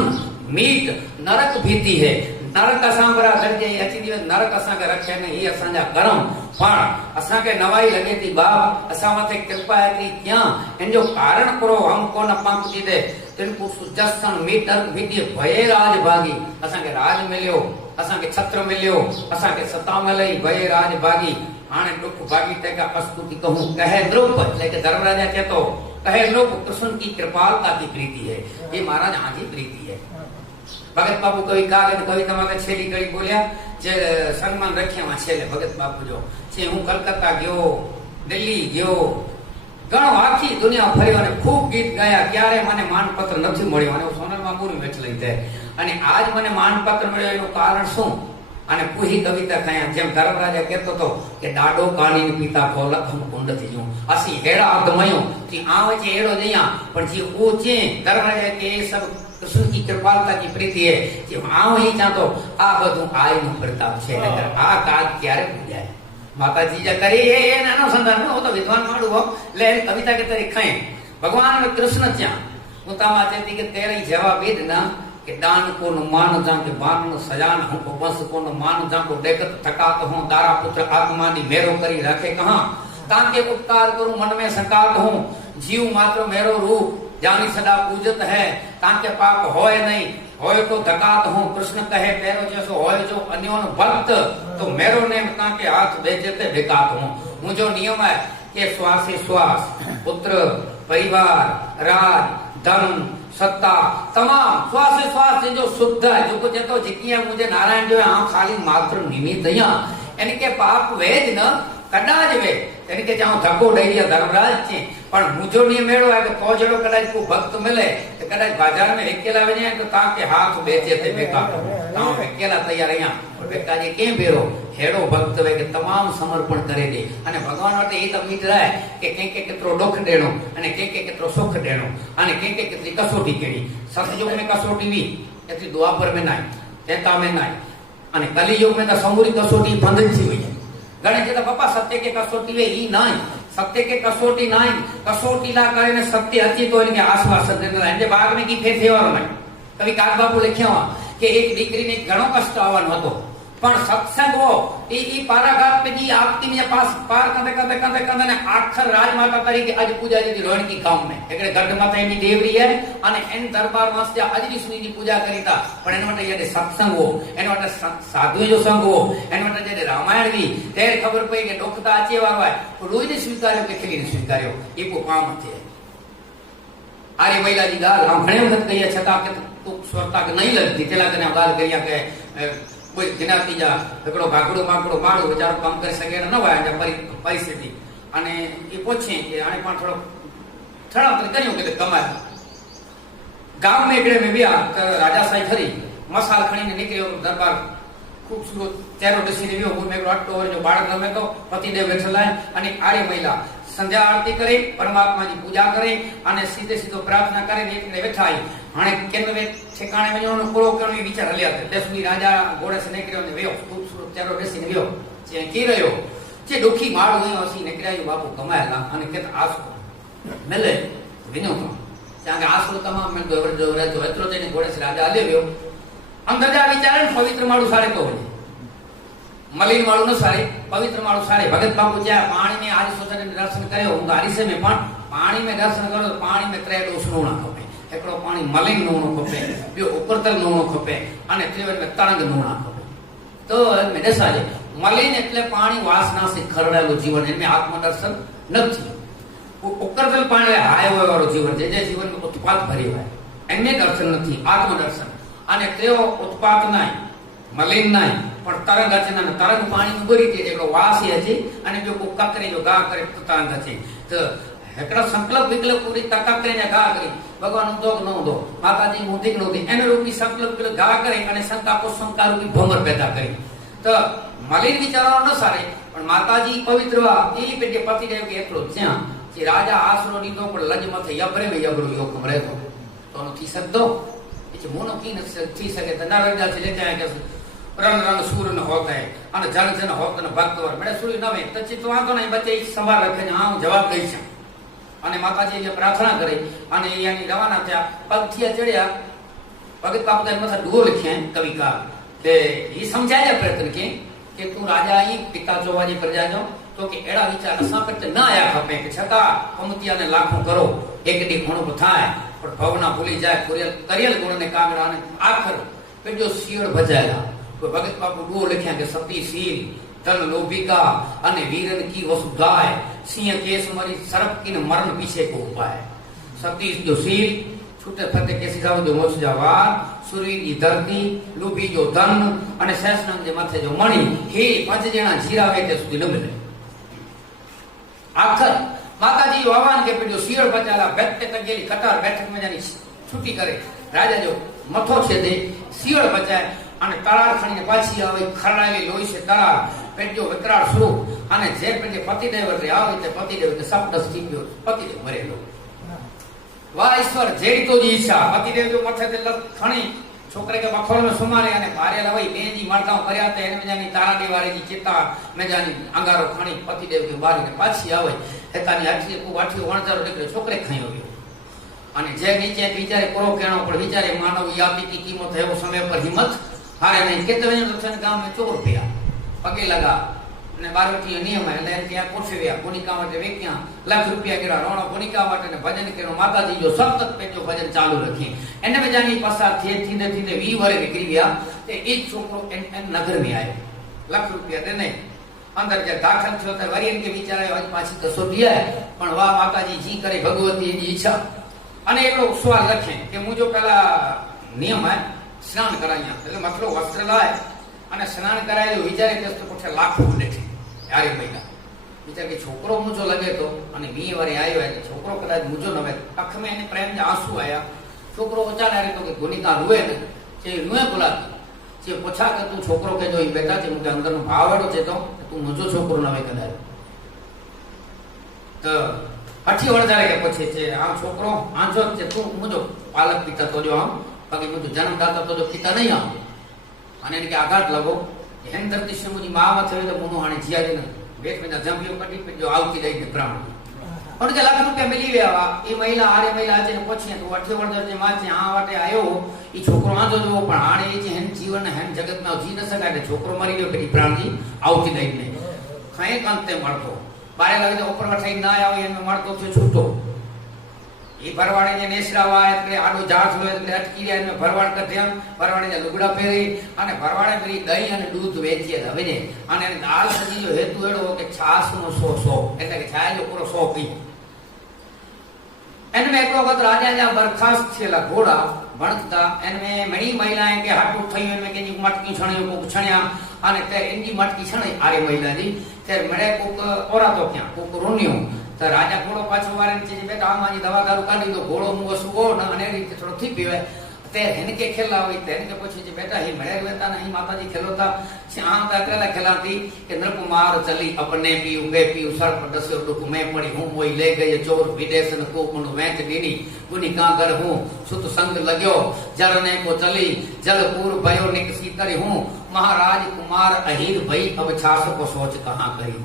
मीट नरक भीति है नरक असां बरा दर्जे अची दिवे नरक असां के रखे ने ही असां जा कर्म पण असां के नवाई लगे थी बाप असां मथे कृपा है कि क्या इन जो कारण करो हमको न पंक्ति दे तिनको जस सन मीट नरक भीति भय राज भागी असां के राज मिलियो असां के छत्र मिलियो असां के सता मिलई भय राज भागी हाने दुख भागी ते का अस्तुति कहूं कहे द्रुप लेके धर्मराजा कहतो कहे लोग कृष्ण की कृपालता की प्रीति है ये महाराज आजी प्रीति है भगत बापू कवि कागज कविता में छेली कड़ी बोलिया जे सम्मान रख्या छेले भगत बापू जो छे हूं कलकत्ता गयो दिल्ली गयो घणो आखी दुनिया फर्यो અને खूब गीत गाया क्यारे મને માનપત્ર નથી મળ્યો અને સોનલમાં પૂરી વેચ લઈ દે અને આજ મને માનપત્ર મળ્યો એનું કારણ શું અને પૂરી કવિતા કયા જેમ ધર્મરાજા કહેતો તો કે ડાડો કાની પિતા ખોલક હમ કુંડ થી જો અસી હેડા અગમયો कि आवे छे एड़ो जया पर जी ओ छे धर्मराजा के सब कृष्ण की कृपालता की प्रीति है कि आव ही चाहतो आ बधु आय नु प्रताप छे नगर आ काज क्यारे पूजाय माताजी जे करी ए नानो संदर्भ में हो तो विद्वान माडू हो ले कविता के तरीके खाए भगवान में कृष्ण क्या उतामा चेती के तेरे जवाब ईद ना कि दान को न मान जा के बान न सजान हमको बस को न मान जा को देखत थकात हो दारा पुत्र आत्मा नी मेरो करी रखे कहां ताके उपकार करूं मन में संकात हूं जीव मात्र मेरो रूप जानी सदा पूजत है ताके पाप होए नहीं होए तो धकात हूं कृष्ण कहे तेरो जैसो होए जो अन्योन भक्त तो मेरो ने ताके हाथ बेचते बेकात हूं मुझो नियम है कि श्वास से श्वास पुत्र परिवार राज धन सत्ता तमाम श्वास से श्वास जो शुद्ध है जो कुछ तो जिकिया मुझे नारायण जो है खाली मात्र निमित्त या यानी के पाप वेद न कदाच वे यानी के जाओ धक्को दई दिया धर्मराज छे पण मुझो नहीं मेड़ो है कि तो जड़ो कदाच को भक्त मिले तो कदाच बाजार में अकेला वने तो ताके हाथ बेचे थे बेका ताओ अकेला तैयार या और बेका जी के बेरो हेड़ो भक्त वे के तमाम समर्पण करे दे अने भगवान वटे ई तो मीत रहे कि के केतरो दुख देणो अने के केतरो सुख देणो अने के केतरी कसोटी केड़ी सतयुग में कसोटी वी एतरी द्वापर में नाई तेता में नाई अने कलियुग में तो समूरी कसोटी बंद थी हुई है गणेश जी पप्पा सत्य के कसोटी वे ही नाई सत्य के कसोटी नाई कसोटी ला करे सत्य अची तो इनके आश्वासन देने लाए बाग में की फेर थेवारो नहीं कभी काग बापू लिख्या हुआ कि एक दीकरी ने घणो कष्ट आवવાનો હતો પણ સત્સંગ હો ઈ પારાઘાત पे जी आपती में पास पार कंदे कंदे कंदे कंदे ने आखर राजमाता तरीके आज पूजा जी रोहिणी गांव में एकड़े गढ़ माता एनी देवरी है અને એન દરબાર માં જે આજની સુની जी पूजा करीता पण એનો માટે જે સત્સંગ હો એનો માટે સાધુ जो संग हो એનો માટે જે रामायण भी तेर खबर पई के दुखता आचे वारो है तो रोज ने स्वीकार्यो के खेली ने स्वीकार्यो ई को काम थे आरे महिला जी गाल हम घणे वखत कहिया छता के तो स्वरता के नहीं लगती तेला कने गाल करिया के कोई ज्ञाति जा एकड़ो भागड़ो मागड़ो माड़ो बेचारो काम कर सके न होय जा परिस्थिति અને એ પૂછે કે આને પણ થોડો થળાંતર કર્યું કે કમાય ગામ में एकड़े में बिया राजा साई खरी मसाल खणी ने निकळ्यो दरबार खूबसूरत चेहरो दसी रियो गुण में अट्टो जो बाळक रमे तो पतिदेव बैठेला અને आर्य महिला संध्या आरती करे परमात्मा जी पूजा करे અને सीधे सीधो प्रार्थना करे ने बैठाई हाणे केनवे ठिकाणे वञो न कोड़ो करणो विचार हलिया दसमी राजा घोड़े से निकळ्यो ने वेयो खूबसूरत चेहरो दसी ने वेयो जे की रह्यो जे दुखी माळ हुयो असी निकळ्यो बापू कमायला અને के आसो मिले विनो ત્યાં આસરો તમામ में दोवर दोवर जो एतरो देने घोड़े से राजा हले वेयो अंदर जा विचारे पवित्र माळू सारे तो होले मलिन माळू न सारे पवित्र माळू सारे भगत बापू जा पानी में आज सोचने दर्शन कयो हूं गारीसे में पण पानी में दर्शन करो तो पानी में त्रै दोष नूणा खपे एकड़ो पानी मलिन नूणो खपे बियो उपरतल नूणो खपे अने त्रिवन में तरंग नूणा खपे तो में दसाजे મલિન એટલે પાણી વાસનાથી ખરડાયેલું જીવન, એને આત્મદર્શન નથી. ઉકરતલ પાણી હાય વાળો જીવન, જે જીવન ઉત્પાદ ભરી હોય એમને દર્શન નથી, આત્મદર્શન. અને તેઓ ઉત્પાદ નાય, મલિન નાય, પણ તરંગ અચના તરંગ પાણી ઉભરી છે એટલો વાસી હતી. અને જો કોઈ કકરી જો ગા કરે તો તરંગ હતી. તો એકડો સંકલ્પ વિકલ્પ પૂરી તકા કરીને ગા કરી ભગવાન દો ન દો, માતાજી મોટી નહોતી, એને રૂપી સંકલ્પ ગા કરી અને શંકા કો શંકા રૂપી ભમર પેદા કરી. તો મલિન વિચારો ન સારે, પણ માતાજી પવિત્ર એ પેટે પતિદેવ કે એટલો જ્યાં જે રાજા આસરો લીધો પણ લજ મથે યબરે ને યબરો યોગમ રહેતો તો નથી શકતો. એટલે મોનો કી નથી થઈ શકે. તો નરજા છે લેતે કે રંગ રંગ સૂર્ય ન હોતા હે અને જન જન હોત ને ભક્ત વર મેં સૂર્ય નવે તો ચિત્ત વાંધો નહીં, બચ્ચે સંભાળ રાખે ને હા હું જવાબ દઈશ. અને માતાજી પ્રાર્થના કરી અને અહીંયાની રવાના થયા. પગથિયા ચડ્યા, ભગત બાપુ મથા ડુઓ લખ્યા કવિકા કે એ સમજાયા પ્રયત્ન કે તું રાજા ઈ પિતા જોવાની પ્રજા જો તો કે એડા વિચાર અસા પર ના આયા ખપે કે છતાં પમતિયાને લાખો કરો એક દી ઘણું થાય પણ ભવના ભૂલી જાય કરિયલ ગુણને કાગડા અને આખર પેજો શિયળ ભજાયા. તો ભગત બાપુ ડુઓ લખ્યા કે સતી શીલ તન લોભિકા અને વીરન કી વસુધાય સિંહ કેસ મરી સરપ કી મરણ પીછે કો ઉપાય. સતી જો શીલ છૂટે ફતે કેસી જાવ જો મોચ જવા સુરી ની ધરતી લોભી જો ધન અને શેષનાગ જે માથે જો મણી હે પાંચ જણા જીરાવે તે સુધી ન મળે. આખર માતાજી વાવાન કે પેજો શિયળ બચાલા બેઠે તગેલી કટાર બેઠક મજાની છૂટી કરે. રાજા જો મથો છે તે શિયળ બચાય અને તરાર ખણીને પાછી આવે, ખરડાવી લોહી છે તરાર પેજો વિકરાળ સ્વરૂપ. અને જે પેજે પતિદેવ રે આવે તે પતિદેવ તે શબ્દ સ્થિત્યો પતિદેવ મરેલો. વાહ ઈશ્વર જેડી તો જી ઈચ્છા. પતિદેવ જો મથે તે ખણી છોકરે કે બખોળ में સુમારે અને ભારે લવાઈ બેજી મારતા કર્યા તે એને મજાની તારા દેવારેની ચિતા મજાની અંગારો ખણી પતિદેવ કે બારીને પાછી આવે. હેતાની આઠી કો વાઠી વણજારો દીકરો છોકરે ખાઈ આવ્યો. અને જે નીચે વિચારે કોરો કેણો પણ વિચારે માનવ યાદી કી કિંમત है वो समय पर हिम्मत हारे नहीं. कितने लक्षण गांव में चोर पिया पगे लगा અને બારવટીયો નિયમ એટલે ત્યાં પૂછવ્યા ભૂનિકા માટે વેક્યા લાખ રૂપિયા કર્યા રોણો ભૂનિકા માટે ભજન કર્યો. માતાજી જો સતત પેજો ભજન ચાલુ રાખી એને મજાની પસાર થી થીને 20 વર્ષ નીકળી ગયા. તે એક છોકરો નગર में આવ્યો, લાખ રૂપિયા દે નહીં અંદર જે દાખલ થયો તો વરિયન કે વિચાર આવ્યો આજ પાછી કસોટી આવે પણ વાહ માતાજી જી કરે ભગવતી એની ઈચ્છા. અને એટલો સવાલ લખે કે હું જો પેલા નિયમ હે સ્નાન કરાયા એટલે મતલો વસ્ત્ર લાય અને સ્નાન કરાયેલું વિચારે તો પૂછે લાખો ઉડે છે યારે મહિના વિચાર કે છોકરો મુજો લગે તો અને 20 વારે આવ્યો એટલે છોકરો કદાચ મુજો નવે અખ में એને પ્રેમ જે આંસુ આયા. છોકરો ઓચાડે તો કે ગુનિકા રૂએ ને જે રૂએ બોલાતી જે પૂછા કે તું છોકરો કે જો બેટા છે મુકે અંદરનો ભાવડો છે તો તું મુજો છોકરો નવે કદાચ તો હઠી વળજારે કે પૂછે છે આ છોકરો આંજો છે તું મુજો પાલક પિતા તો જો આમ બાકી મુજો જન્મદાતા તો જો પિતા નહીં આમ. અને એને કે આઘાત લગો હેન ધરતી से मुझी मां में थयो तो मुनो हाने जिया ने बेट में जंपियो कटी पे जो आवती दई ने प्राण और के लाख रुपया मिली लेवा. ई महिला आरे महिला जे पूछे तो 8 वर्ष जे मां जे आ वाटे आयो ई छोकरो आंजो जो पण हाने ई जे हेन जीवन हेन जगत में जी न सकाय छोकरो मरी गयो पेटी प्राण जी आवती दई ने खाए कांते मरतो बारे लगे तो ऊपर वठाई ना आयो एने मरतो छे छूटो. ये भरवाड़े ने नेसरावा એટલે આડો જાત હોય એટલે અટકી રહ્યા ને ભરવાડ કરત્યા ભરવાડે ને લુગડા પહેરી અને ભરવાડે પેલી દહીં અને દૂધ વેચીએ હવે ને અને દાળ સજી જો હેતુ એડો કે છાસ નો 100 એટલે કે છાય જો પૂરો 100 પી. એને એક વખત રાજા ને બરખાસ્ત થયેલા ઘોડા ભણતા એને મણી મહિલાએ કે હાટું થયું એને કે મટકી છણ્યો કોક છણ્યા અને તે એની મટકી છણી આરે મહિલાની તે મળે કોક ઓરાતો ક્યાં કોક રોન્યો. તો રાજા ઘોડો પાછો વારે છે બેટા આમાંની દવા દારૂ કાઢી દો ઘોડો મું વસુઓ અને રીતે થોડો થી પીવે તે એને કે ખેલા હોય તેને કે પૂછે છે બેટા હે મળે વેતા નહીં માતાજી ખેલોતા છે આમ દાખલા ખેલાતી કે નરકુમાર ચલી अपने पीऊ गे पीऊ सर्प दस्यो दुख में पड़ी हूं मोई ले गए चोर विदेश न को कुंड वेच दीनी गुनी कागर हूं सुत संग लगयो जरने को चली जल पूर भयो निकसी करी हूं महाराज कुमार अहीर भई अब छास को सोच कहां करी.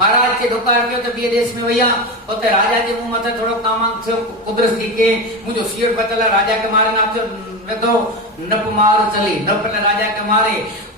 महाराज के दुकान के तो बे देश में भैया होते राजा के मुंह मथे थोड़ो कामांग थयो कुदरत दी के मुझो सियर बतला राजा के मारे नाथो मैं तो नप मार चली नप ने राजा के मारे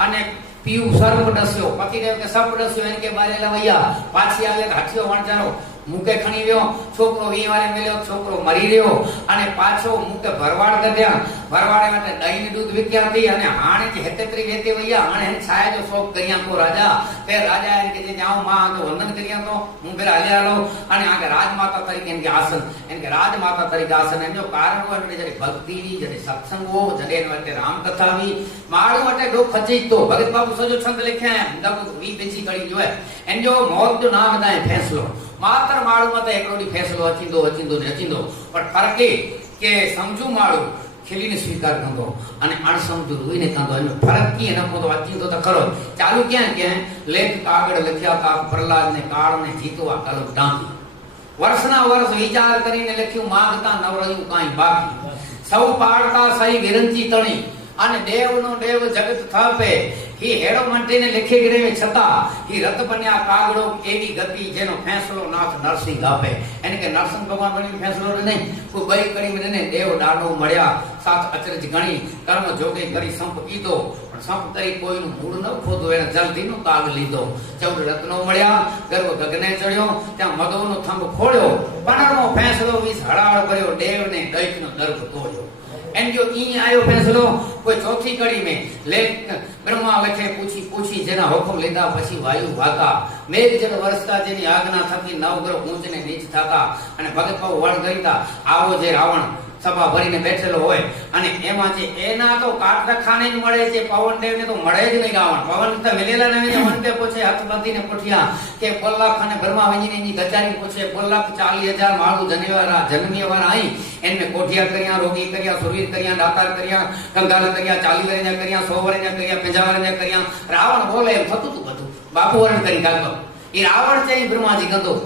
अने पीऊ सर्प डस्यो पतिदेव के सर्प डस्यो इनके बारे ला भैया पाछी आले हाथियो वणजारो મૂકે ખણી રહ્યો, છોકરો વીવારે મેલ્યો, છોકરો મરી રહ્યો અને પાછો મૂકે ભરવાડ ગઢ્યા, ભરવાડે માટે દહીં દૂધ વિક્યા હતી અને હાણે જે હેતેત્રી વેતે વૈયા હાણે છાયા જો શોક કર્યા તો રાજા તે રાજા એમ કે જે જાઓ માં તો વંદન કર્યા તો હું પેલા હાલ્યા લો અને આગે રાજમાતા તરીકે એમ કે આસન એમ કે રાજમાતા તરીકે આસન એમ જો કારણ હોય એટલે જયારે ભક્તિ જયારે સત્સંગો જયારે એનો એટલે રામકથા આવી માળું માટે ડો ખચી તો ભગત બાપુ સજો છંદ લખ્યા દબ વી બેચી કરી જોય એમ જો મોત જો નામ બતાય ફેસલો માત્ર માળું મત એકડોડી ફેસલો અચીંદો અચીંદો અચીંદો પણ ફરક એ કે સમજુ માળું ખીલીને સ્વીકાર કંદો અને અણસમજુ રૂઈને કંદો એનો ફરક કી એના પોતો અચીંદો તો ખરો ચાલુ ક્યાં કે લેખ કાગળ લખ્યા તા પ્રહલાદ ને કાળ ને જીતવા કલમ ડાંકી વર્ષના વર્ષ વિચાર કરીને લખ્યું માગતા ન રહ્યું કાંઈ બાકી સૌ પાડતા સહી વિરંચી તણી અને દેવનો દેવ જગત થાપે હી હેડો મંટીને લખી ગરે છતાં હી રત બન્યા કાગડો એવી ગતિ જેનો ફેંસલો નાથ નરસિંહ આપે એને કે નરસિંહ ભગવાન બની ફેંસલો નહીં કોઈ બઈ કરી મને દેવ દાડો મળ્યા સાત અચરજ ગણી કર્મ જોગે કરી સંપ કીધો પણ સંપ કરી કોઈનું મૂળ ન ખોદો એને જલ્દીનો કાગ લીધો 14 રત્નો મળ્યા ગર્વ ગગને ચડ્યો ત્યાં મદોનો થંભ ખોળ્યો 15મો ફેંસલો 20 હળાળ કર્યો દેવને દૈતનો દર્પ તોડ્યો એમ જો ઈ આયો ફેંસલો કોઈ ચોથી કડી में લેખ બ્રહ્મા લખે પૂછી પૂછી જેના હુકમ લીધા પછી વાયુ વાગા મેઘ જળ વરસતા જેની આજ્ઞા થકી નવગ્રહ ઊંચ ને નીચ થતા અને ભગત ભાવ વણ કરીતા આવો જે રાવણ સભા ભરીને બેઠેલો હોય અને એમાં જે એના તો કાટખાને જ મળે છે પવનદેવ ને તો મળે જ નહીં રાવણ પવન તો મિલેલા ને વનતે પૂછે હાથ બાંધીને પૂછ્યા કે બોલાખ અને બ્રહ્મા વંજીને ની ગચારી પૂછે બોલાખ 40,000 માળું જન્મિયવાળા અહીં એને કોઠિયા કર્યા રોગી કર્યા સુરવીર કર્યા દાતાર કર્યા કંગાલ કર્યા 40 વર્ષના કર્યા 100 વર્ષના કર્યા 50 વર્ષના કર્યા રાવણ બોલે એમ થતું હતું બધું બાપુ વર્ણ કરી કાઢતો એ રાવણ છે એ બ્રહ્માજી ગંદો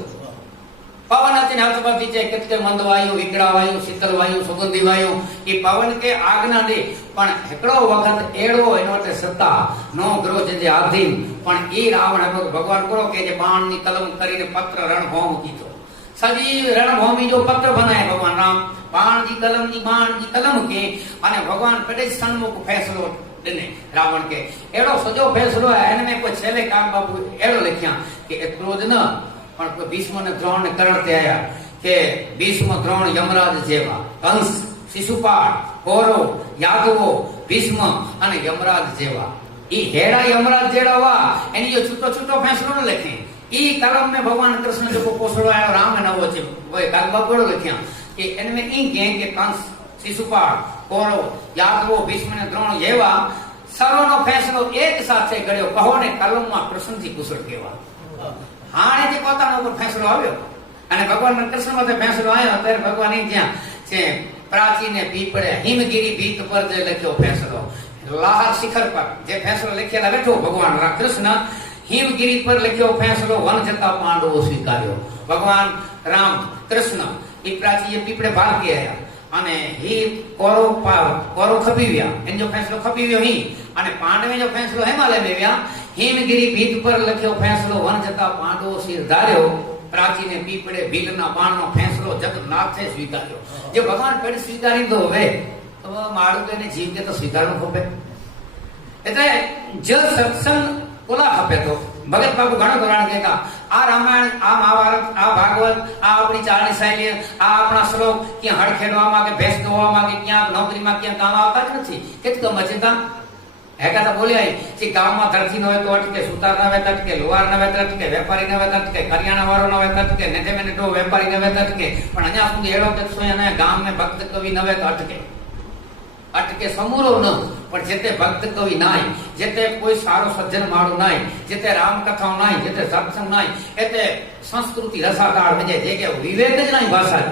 પવન હતી હાથબાથી છે કેટલે મંદ વાયુ વિકડા વાયુ શીતલ વાયુ સુગંધી વાયુ એ પવન કે આજ્ઞા દે પણ એકડો વખત એડો એનો એટલે સત્તા નો ગ્રહ જે આધીન પણ એ રાવણ હતો ભગવાન બોલો કે જે બાણની કલમ કરીને પત્ર રણભૂમ કીધો સજીવ રણભૂમિ જો પત્ર બનાય ભગવાન રામ બાણજી કલમ કે અને ભગવાન પડે સન્મુખ ફેસલો દને રાવણ કે એડો સજો ફેસલો એને મેં કોઈ છેલ્લે કામ બાપુ એડો લખ્યા કે એટલો જ ન પણ ભીષ્મ ને દ્રોણ ને કરડતે આયા કે ભીષ્મ દ્રોણ યમરાજ જેવા કંસ શિશુપાળ કૌરવ યાદવો ભીષ્મ અને યમરાજ જેવા ઈ હેડા યમરાજ જેડા વા એની જો છૂટો છૂટો ફેસલો ન લખે ઈ કલમ में भगवान कृष्ण जो पोसड़ो आयो राम नवो छे वे कागबापड़ो लख्या કે એને મેં ઈ કે કંસ શિશુપાળ કૌરવ યાદવો ભીષ્મ ને દ્રોણ જેવા સર્વનો ફેસલો એક સાથે કર્યો કહો ને કલમમાં કૃષ્ણથી કુશળ કેવા હાણે જે પોતાનો ઉપર ફેસલો આવ્યો અને ભગવાન કૃષ્ણ માથે ફેસલો આવ્યો ત્યારે ભગવાન ત્યાં છે પ્રાચીને પીપળે હિમગીરી ભીત પર જે લખ્યો ફેસલો લાહર શિખર પર જે ફેસલો લખેલા બેઠો ભગવાન કૃષ્ણ હિમગીરી પર લખ્યો ફેસલો વન જતા પાંડવો સ્વીકાર્યો ભગવાન રામ કૃષ્ણ એ પ્રાચી પીપળે ભાગી આવ્યા અને હી કોરો ખપીવ્યા એનો જો ફેસલો ખપીવ્યો હી અને પાંડવે જો ફેસલો હિમાલય મેવ્યા હિમગીરી ભીત પર લખ્યો ફેસલો વન જતા પાંડવો સિર ધાર્યો પ્રાચીને પીપળે ભીલના બાણનો ફેસલો જગન્નાથે સ્વીકાર્યો જે ભગવાન પેડ સ્વીકારી દો હવે તો માળું કે જીવ કે તો સ્વીકારવું ખપે એટલે જ સત્સંગ કોલા ખપે તો ભગત બાપુ ઘણો ધોરણ કહેતા આ રામાયણ આ મહાભારત આ ભાગવત આ આપણી ચારણી શૈલી આ આપણા શ્લોક ક્યાં હળ ખેડવામાં કે ભેંસ દોવામાં કે ક્યાંક નોકરીમાં ક્યાં કામ આવતા જ નથી કેટલું મચેતા હેકાતા બોલ્યા કે ગામમાં ધરતી ન હોય તો અટકે સુતાર ના વેત અટકે લુહાર ના વેત અટકે વેપારી ના વેત અટકે કરિયાણા વાળો ના વેત અટકે નેતે મેને તો વેપારી ના વેત અટકે પણ અહીંયા સુધી એડો કે સોયા ગામ ને ભક્ત કવિ ન વેત અટકે સમૂરો ન પણ જેતે ભક્ત કવિ નાય જેતે કોઈ સારો સજ્જન માળો નાય જેતે રામ કથાઓ નાય જેતે સત્સંગ નાય એટલે સંસ્કૃતિ રસાકાળ વજે જે કે વિવેક જ નહીં ભાષા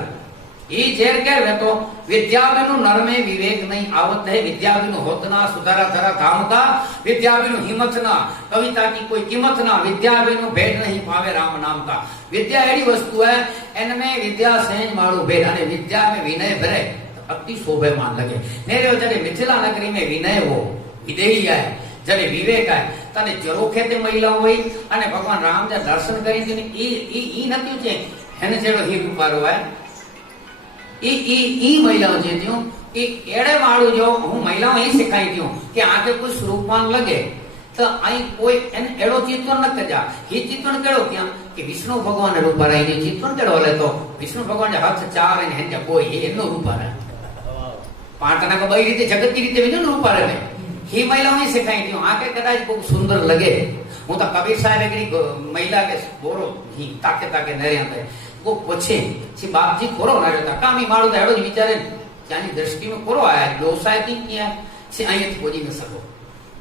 ઈ જેર કે તો વિદ્યાબિનું નરમે વિવેક નહીં આવત है विद्याबिनु होतना सुधारा धरा धाम का विद्याबिनु हिम्मत ना कविता की कोई कीमत ना विद्याबिनु भेद नहीं पावे राम नाम का विद्या एडी वस्तु है इनमें विद्या सेज मारू भेद અને विद्या में विनय भरे अति शोभेमान लगे नेरे जरे मिथिला नगरी में विनय हो विदेही आए जरे विवेक आए तने जरोखे ते महिला होई અને ભગવાન રામ જે દર્શન કરી દીને ઈ નક્યું છે એને જેડો હી ઉપારો है ई महिलाओं जे दियो कि एड़े माड़ू जो हूँ महिलाओं ही सिखाई दियो कि आगे कुछ रूपवान लगे तो आई कोई एन एड़ो चित्तवन न करजा ही चित्तवन केड़ो क्या कि કે વિષ્ણુ ભગવાન રૂપારાય ચિત્રણ કેળો હલે તો વિષ્ણુ ભગવાન હાથ ચાર અને હેન્ડ કોઈ એનો રૂપારા પાંચના બઈ રીતે જગતની રીતે વિનો રૂપારે ને ही महिलाओं से कहीं थी आके कदाच खूब सुंदर लगे હું તો કબીર સાહેબ એકડી મહિલા કે બોરો હી તાકે તાકે નરે આંતે वो पूछे कि बाप जी कोरो ना रहता कामी मारो तो एडो विचारे त्यानी दृष्टि में कोरो आया व्यवसाय की किया से अहीं थी पोजी न सको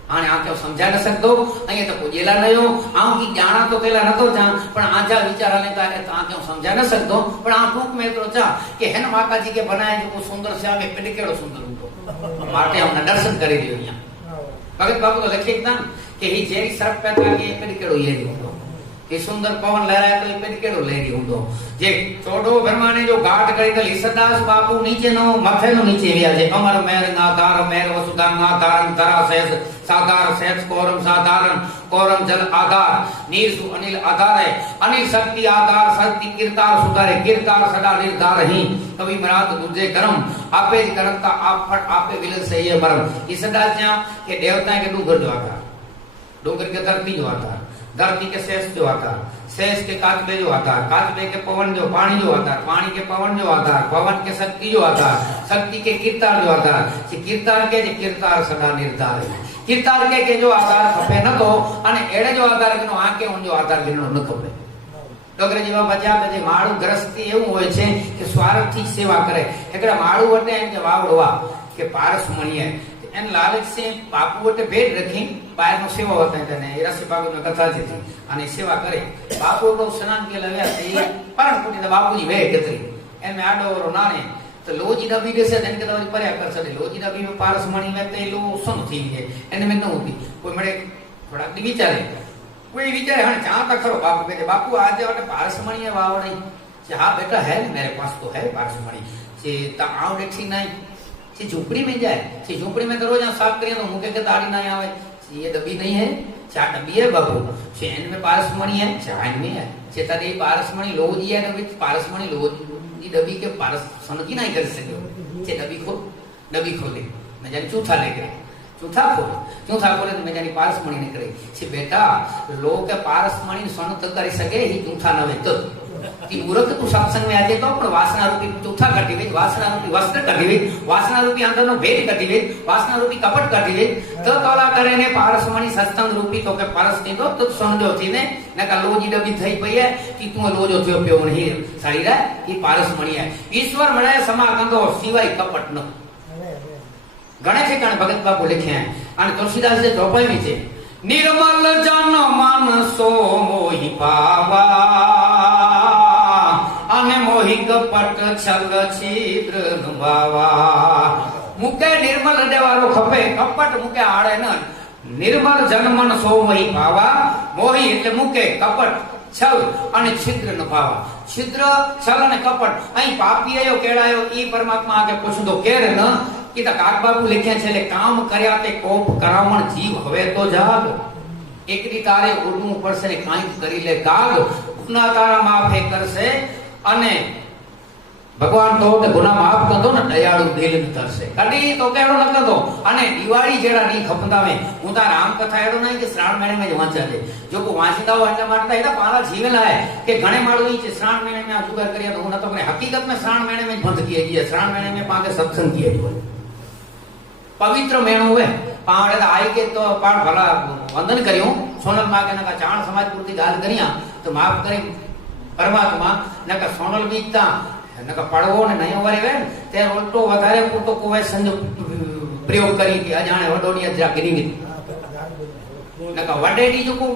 आने आ के समझा न सकतो अहीं तो पोजेला नयो आऊ की जाना तो पेला नतो जा पण आजा विचाराने का तो आ के समझा न सकतो पण आ टूक में तो चा कि हेन माता जी के बनाए जो सुंदर से आवे पेड़ केड़ो सुंदर हुंतो माटे हमने दर्शन करी दियो यहाँ भगत बाबू तो लखे था कि ही जेरी सर्प पैदा के पेड़ केड़ो ये हुंतो कि सुंदर पवन लहराए तो पेड़ केड़ो लहरी हुंतो जे चोडो ब्रह्माने जो घाट करी तो ईसदास बापू नीचे नो मथे नो नीचे विया जे अमर मेर नादार मेर वसुधा नादार धरा सहज साधार सहज कोरम जल आधार नीर सु अनिल आधार है अनिल शक्ति आधार शक्ति कीर्तार सुधारे कीर्तार सदा निर्धार ही कवि मरात दूजे करम आपे करता आप फट आपे विलल से ये मरम ईसदास ज्या के देवता के डूंगर जो आधार डूंगर के धरती जो आधार धरती के शेष जो आधार शेष के काचबे जो आधार काचबे के पवन जो पानी जो आधार पानी के पवन जो आधार पवन के शक्ति जो आधार शक्ति के कीर्तार जो आधार कीर्तार के कीर्तार सदा निर्धार कीर्तार के जो आधार खपे न तो अने एड़े जो आधार गिनो आके उन जो आधार गिनो न खपे डोगरे जीवा बजा बजे माळू ग्रस्ती એવું હોય છે કે સ્વાર્થથી સેવા કરે એકડા માળુ વટે એમ કે વાવડવા કે પારસ મણીએ एन लालच से बापू वटे भेट रखी बाहर नो सेवा होता है ने रस बाबू में कथा थी અને સેવા કરે બાપુ તો સ્નાન के लव्या से परम पुटी तो बापू जी भेट कतरी एन में आडो रो नाने तो लोजी डबी देसे देन के तो पर्या कर सके लोजी डबी में पारस मणी में ते लो सुन थी है एन में न होती कोई मरे थोड़ा विचारे कोई विचारे हां जहां तक खरो बापू कहते बापू आज वटे पारस मणी है वावड़ी से हां बेटा है मेरे पास तो है पारस मणी से ता आव देखी नहीं से झोपड़ी में जाए से झोपड़ी में तो रोज साफ करिए तो मुंह के ताड़ी ना आवे ये डब्बी नहीं है चार डब्बी है बाबू से एन में पारसमणी है चाइन में है से तदे पारसमणी लोजी है ने पारसमणी लोजी डब्बी के पारस समझी नहीं कर सके से डब्बी खोले मैं जाने चौथा लेके चौथा खोले तो मैं जानी पारसमणी निकले से बेटा लोग के पारसमणी सोन तो कर सके ही चौथा न वे तो ती मूर्ख तू सत्संग में आते तो पण वासना रूपी चौथा काटी वे वासना रूपी वस्त्र काटी वे वासना रूपी अंदर नो भेद काटी वे वासना रूपी कपट काटी वे तो तोला करे ने पारसमणी सत्संग रूपी तो के पारस थी तो समझो थी ने नका लोजी डबी थई पई है कि तू लोजो थयो पियो नहीं साड़ी रे ई पारसमणी है ईश्वर मळे समा कंदो सिवाय कपट न गणे थे कण भगत बापू लिखे हैं અને तुलसीदास जे चौपाई में छे निर्मल जन मन सो मोहि पावा અને મોહી કપટ છલ છિદ્ર નુવાવા મુકે નિર્મલ દેવારો ખપે કપટ મુકે આડે ન નિર્મલ જન્મન સો મોહી પાવા મોહી એટલે મુકે કપટ છલ અને છિદ્ર નુવાવા છિદ્ર છલ અને કપટ અહીં પાપી આયો કેળાયો ઈ પરમાત્મા આગે પૂછું તો કેર ન કીધા કાક બાપુ લખ્યા છે એટલે કામ કર્યા તે કોપ કરાવણ જીવ હવે તો જાગ એકડી તારે ઉડવું પડશે ને કાંઈક કરી લે કાગ ગુના તારા માફે કરશે અને ભગવાન તો ગુના માફ કરતો ને દયાળુ દિલ થશે કડી તો કેડો ન કરતો અને દિવાળી જેડા ની ખપતાવે હું તા રામ કથા એડો નહીં કે શ્રાવણ મહિને में વાંચા દે जो को वांचता हो એટલે મારતા એના પાલા જીવેલા है કે ઘણે માળું છે શ્રાવણ મહિને में जुगाड़ करिया तो न तो अपने हकीकत में श्रावण महीने में बंद किया गया श्रावण महीने में पाके सत्संग किया गया पवित्र महीनो हुए पावड़े आई के तो पाण भला वंदन करियो सोनल मां के नका चाण समाज पूर्ति गाल करिया तो माफ करी परमात्मा नका सोनल बीजता नका पड़वो ने नयो वरे वे ते उल्टो વધારે પૂરતો કોઈ સંજો પ્રયોગ કરી કે અજાણે વડોડી અજરા કરી ગઈ નકા વડેડી જો કો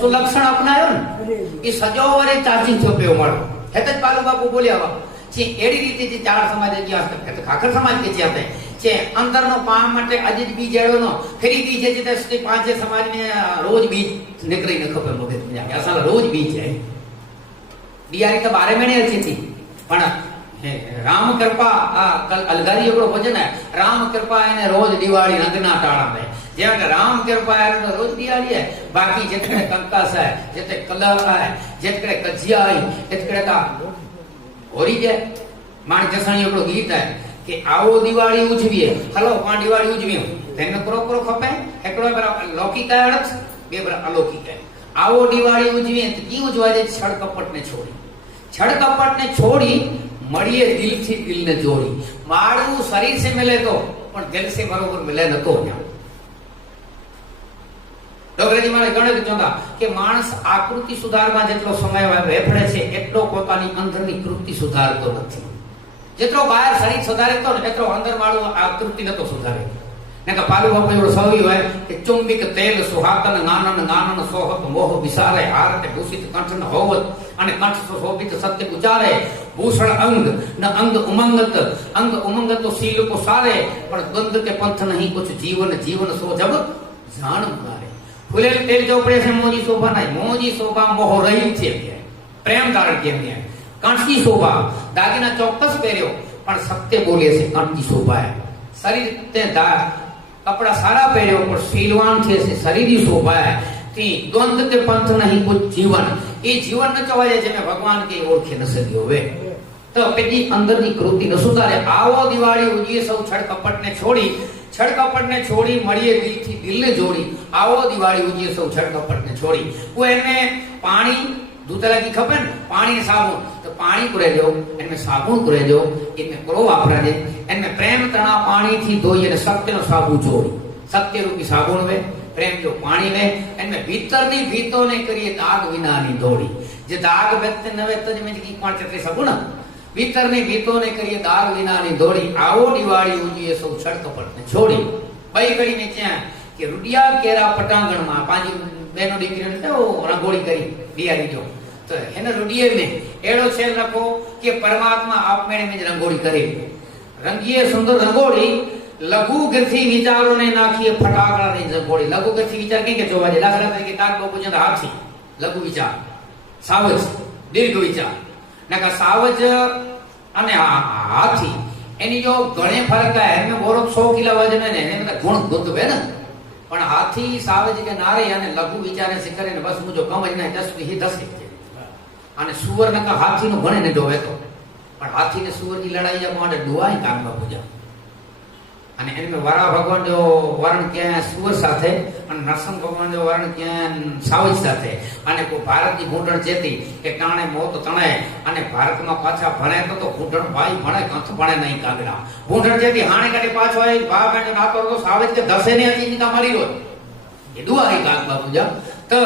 સુલક્ષણ અપનાયો ને એ સજો વરે ચાર્જિંગ થયો પેયો મળો હેત પાલુ બાપુ બોલ્યા છે એડી રીતે જે ચાર સમાજ ગયા તો ખાખર સમાજ કે છે છે અંદરનો પામ માટે અજીત બીજ એળોનો ફરી બીજ જે તે પાંચે સમાજ ને રોજ બીજ નીકળી ન ખબર મગજ में असल रोज बीज है दियारी तो 12 महीने अच्छी थी पण राम कृपा कल अलगारी एकड़ो भजन है राम कृपा ने रोज दिवाળી रंगना टाळा में जे राम कृपा ने रोज दिवाળી है बाकी जितने कंकास है जितने कलर है जितने कजिया है जितने का होरी जे माण जसणी एकड़ो गीत है कि आओ दिवाળી उजवीए हलो पा दिवाળી उजवीए तेने प्रो खपे एकड़ो लौकिक है अर्थ बे अलौकिक है आवो दिवाળી उजवीए तो की उजवा जाए? छड़ कपट ने छोड़ी, छड़ कपट ने छोड़ी મળીએ દિલથી દિલને જોડી। માળું શરીર से मिले तो પણ દિલ से બરોબર मिले નતો। ડોગરેજી મારે ગણિત જોતા કે માણસ આકૃતિ સુધારવા જેટલો સમય વેફળે છે એટલો પોતાની અંદરની કૃતિ સુધારતો નથી। જેટલો બહાર શરીર સુધારે તો એટલો અંદર વાળું આકૃતિ નતો સુધારે। ને કે પાલુ બાપુ એવડો સવી હોય કે ચુંબિક તેલ સુહાતન નાનન નાનન સોહત મોહ વિસારે હારતે ભૂષિત કંઠન હોવત અને કંઠ શોભિત સત્ય ઉચારે ભૂષણ અંગ ન અંગ ઉમંગત તો સીલ को सारे પણ द्वंद के पंथ नहीं कुछ जीवन जीवन सो जब जान मारे। फूलेल तेल ચોપડે છે મોજી શોભા નહીં, મોજી શોભા મોહ રહી છે પ્રેમ ધારણ કેમ છે। કંઠની શોભા દાગીના ચોક્કસ પહેર્યો પણ સત્ય બોલે છે કંઠની શોભા। શરીર તે કપડા સારા પહેર્યો પણ શીલવાન છે શરીરની શોભા। ती द्वंद के पंथ नहीं कुछ जीवन, ये जीवन न कहेवाय जेने भगवान के ओळखे न सद्यो होवे। तो पेली अंदरनी कृति न सुधारे। आवो दिवाળી उजवीए सौ छड़ कपट ने छोड़ी, छड़ कपट ने छोड़ी મળીએ દિલથી દિલને જોડી। आवो दिवाળી उजवीए सौ छड़ कपट ने छोड़ी। वो एने पानी दूतला की खपे ने पानी ने साबुन, तो पानी कुरे जो एने साबुन कुरे जो इनमें करो वापरा जे एने प्रेम तना पानी थी धोई अने सत्य नो साबु जोड़ी। सत्य रूपी साबुन वे प्रेम जो पानी वे एनमें भीतरनी भीतो ने करिए दाग विनानी दौड़ी। जे दाग व्यक्त न वे तो में की कोण चतरी सकू ना भीतरनी भीतो ने करिए दाग विनानी दौड़ी। आवो दिवाળી उजवीए सौ छड़ कपट ने छोड़ी। बई कड़ी में क्या कि रुडिया केरा पटांगण में पांजी बेनो दीकरी ने तो रंगोળી करी दियारी जो तो हेने रुडिये में एड़ो छेल रखो कि परमात्मा आपमेणे में रंगोળી करे। रंगीए सुंदर रंगोળી लघु ग्रथी विचारों ने नाखिए फटाकड़ा नहीं रंगोળી। लघु ग्रथी विचार के जोवा जे दाखला तरीके काग बापू जन हाथी लघु विचार, सावज दीर्घ विचार नका सावज अने हाथी एनी जो घणे फर्क है। एमे बोरो 100 किलो वजन है ने एने गुण गुंदवे ने पण हाथी सावज के नारे अने लघु विचारे से करे ने बस मुजो कम ने 10 ही 10 अने सुवर नका हाथी नु घणे ने जोवे तो पण हाथी ने सुवर की लड़ाई जा माटे दुआई काग बापू जा। અને એમાં વરા ભગવાન જો વરણ કે સુર સાથે અને નરસિંહ ભગવાન જો વરણ કે સાવજ સાથે અને કો ભારતની ઘૂંટણ જેતી કે કાણે મોત તણે અને ભારતમાં પાછા ભણે તો ઘૂંટણ ભાઈ ભણે કંથ ભણે નહીં કાગડા। ઘૂંટણ જેતી હાણે કાઢી પાછો આવી ભાગ અને નાતો તો સાવજ કે દસે ને હતી કા મારી રો એ દુઆરી કાગ બાપુ જા। તો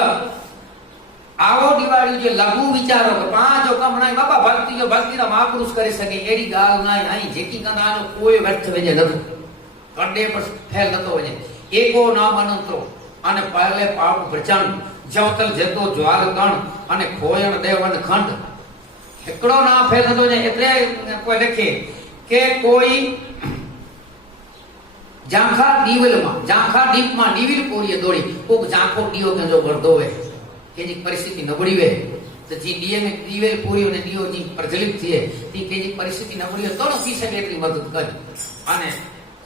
आवो दिवाળી जो लघु विचारो पांच कमणाई बाबा भक्ति रा महापुरुष करे सके एडी गाल नाई आई जेकी कंदानो कोई व्यर्थ वेजे नथो कंडे पर फैल नतो वने। एको नाम अनंतो अने पहले पाप प्रचंड जवतल जेतो ज्वाल कण अने खोयण देवन खंड एकड़ो ना फैल नतो जे एटले कोई लखे के कोई जांखा दीवल में दीविल कोरिए दौड़ी कोक जांखो दियो के जो भरदो वे केजी परिस्थिति नबड़ी वे तो जी दिए में दीवेल पूरी ने दियो जी प्रज्वलित थिए ती केजी परिस्थिति नबड़ी तो न थी सके एटली मदद कर अने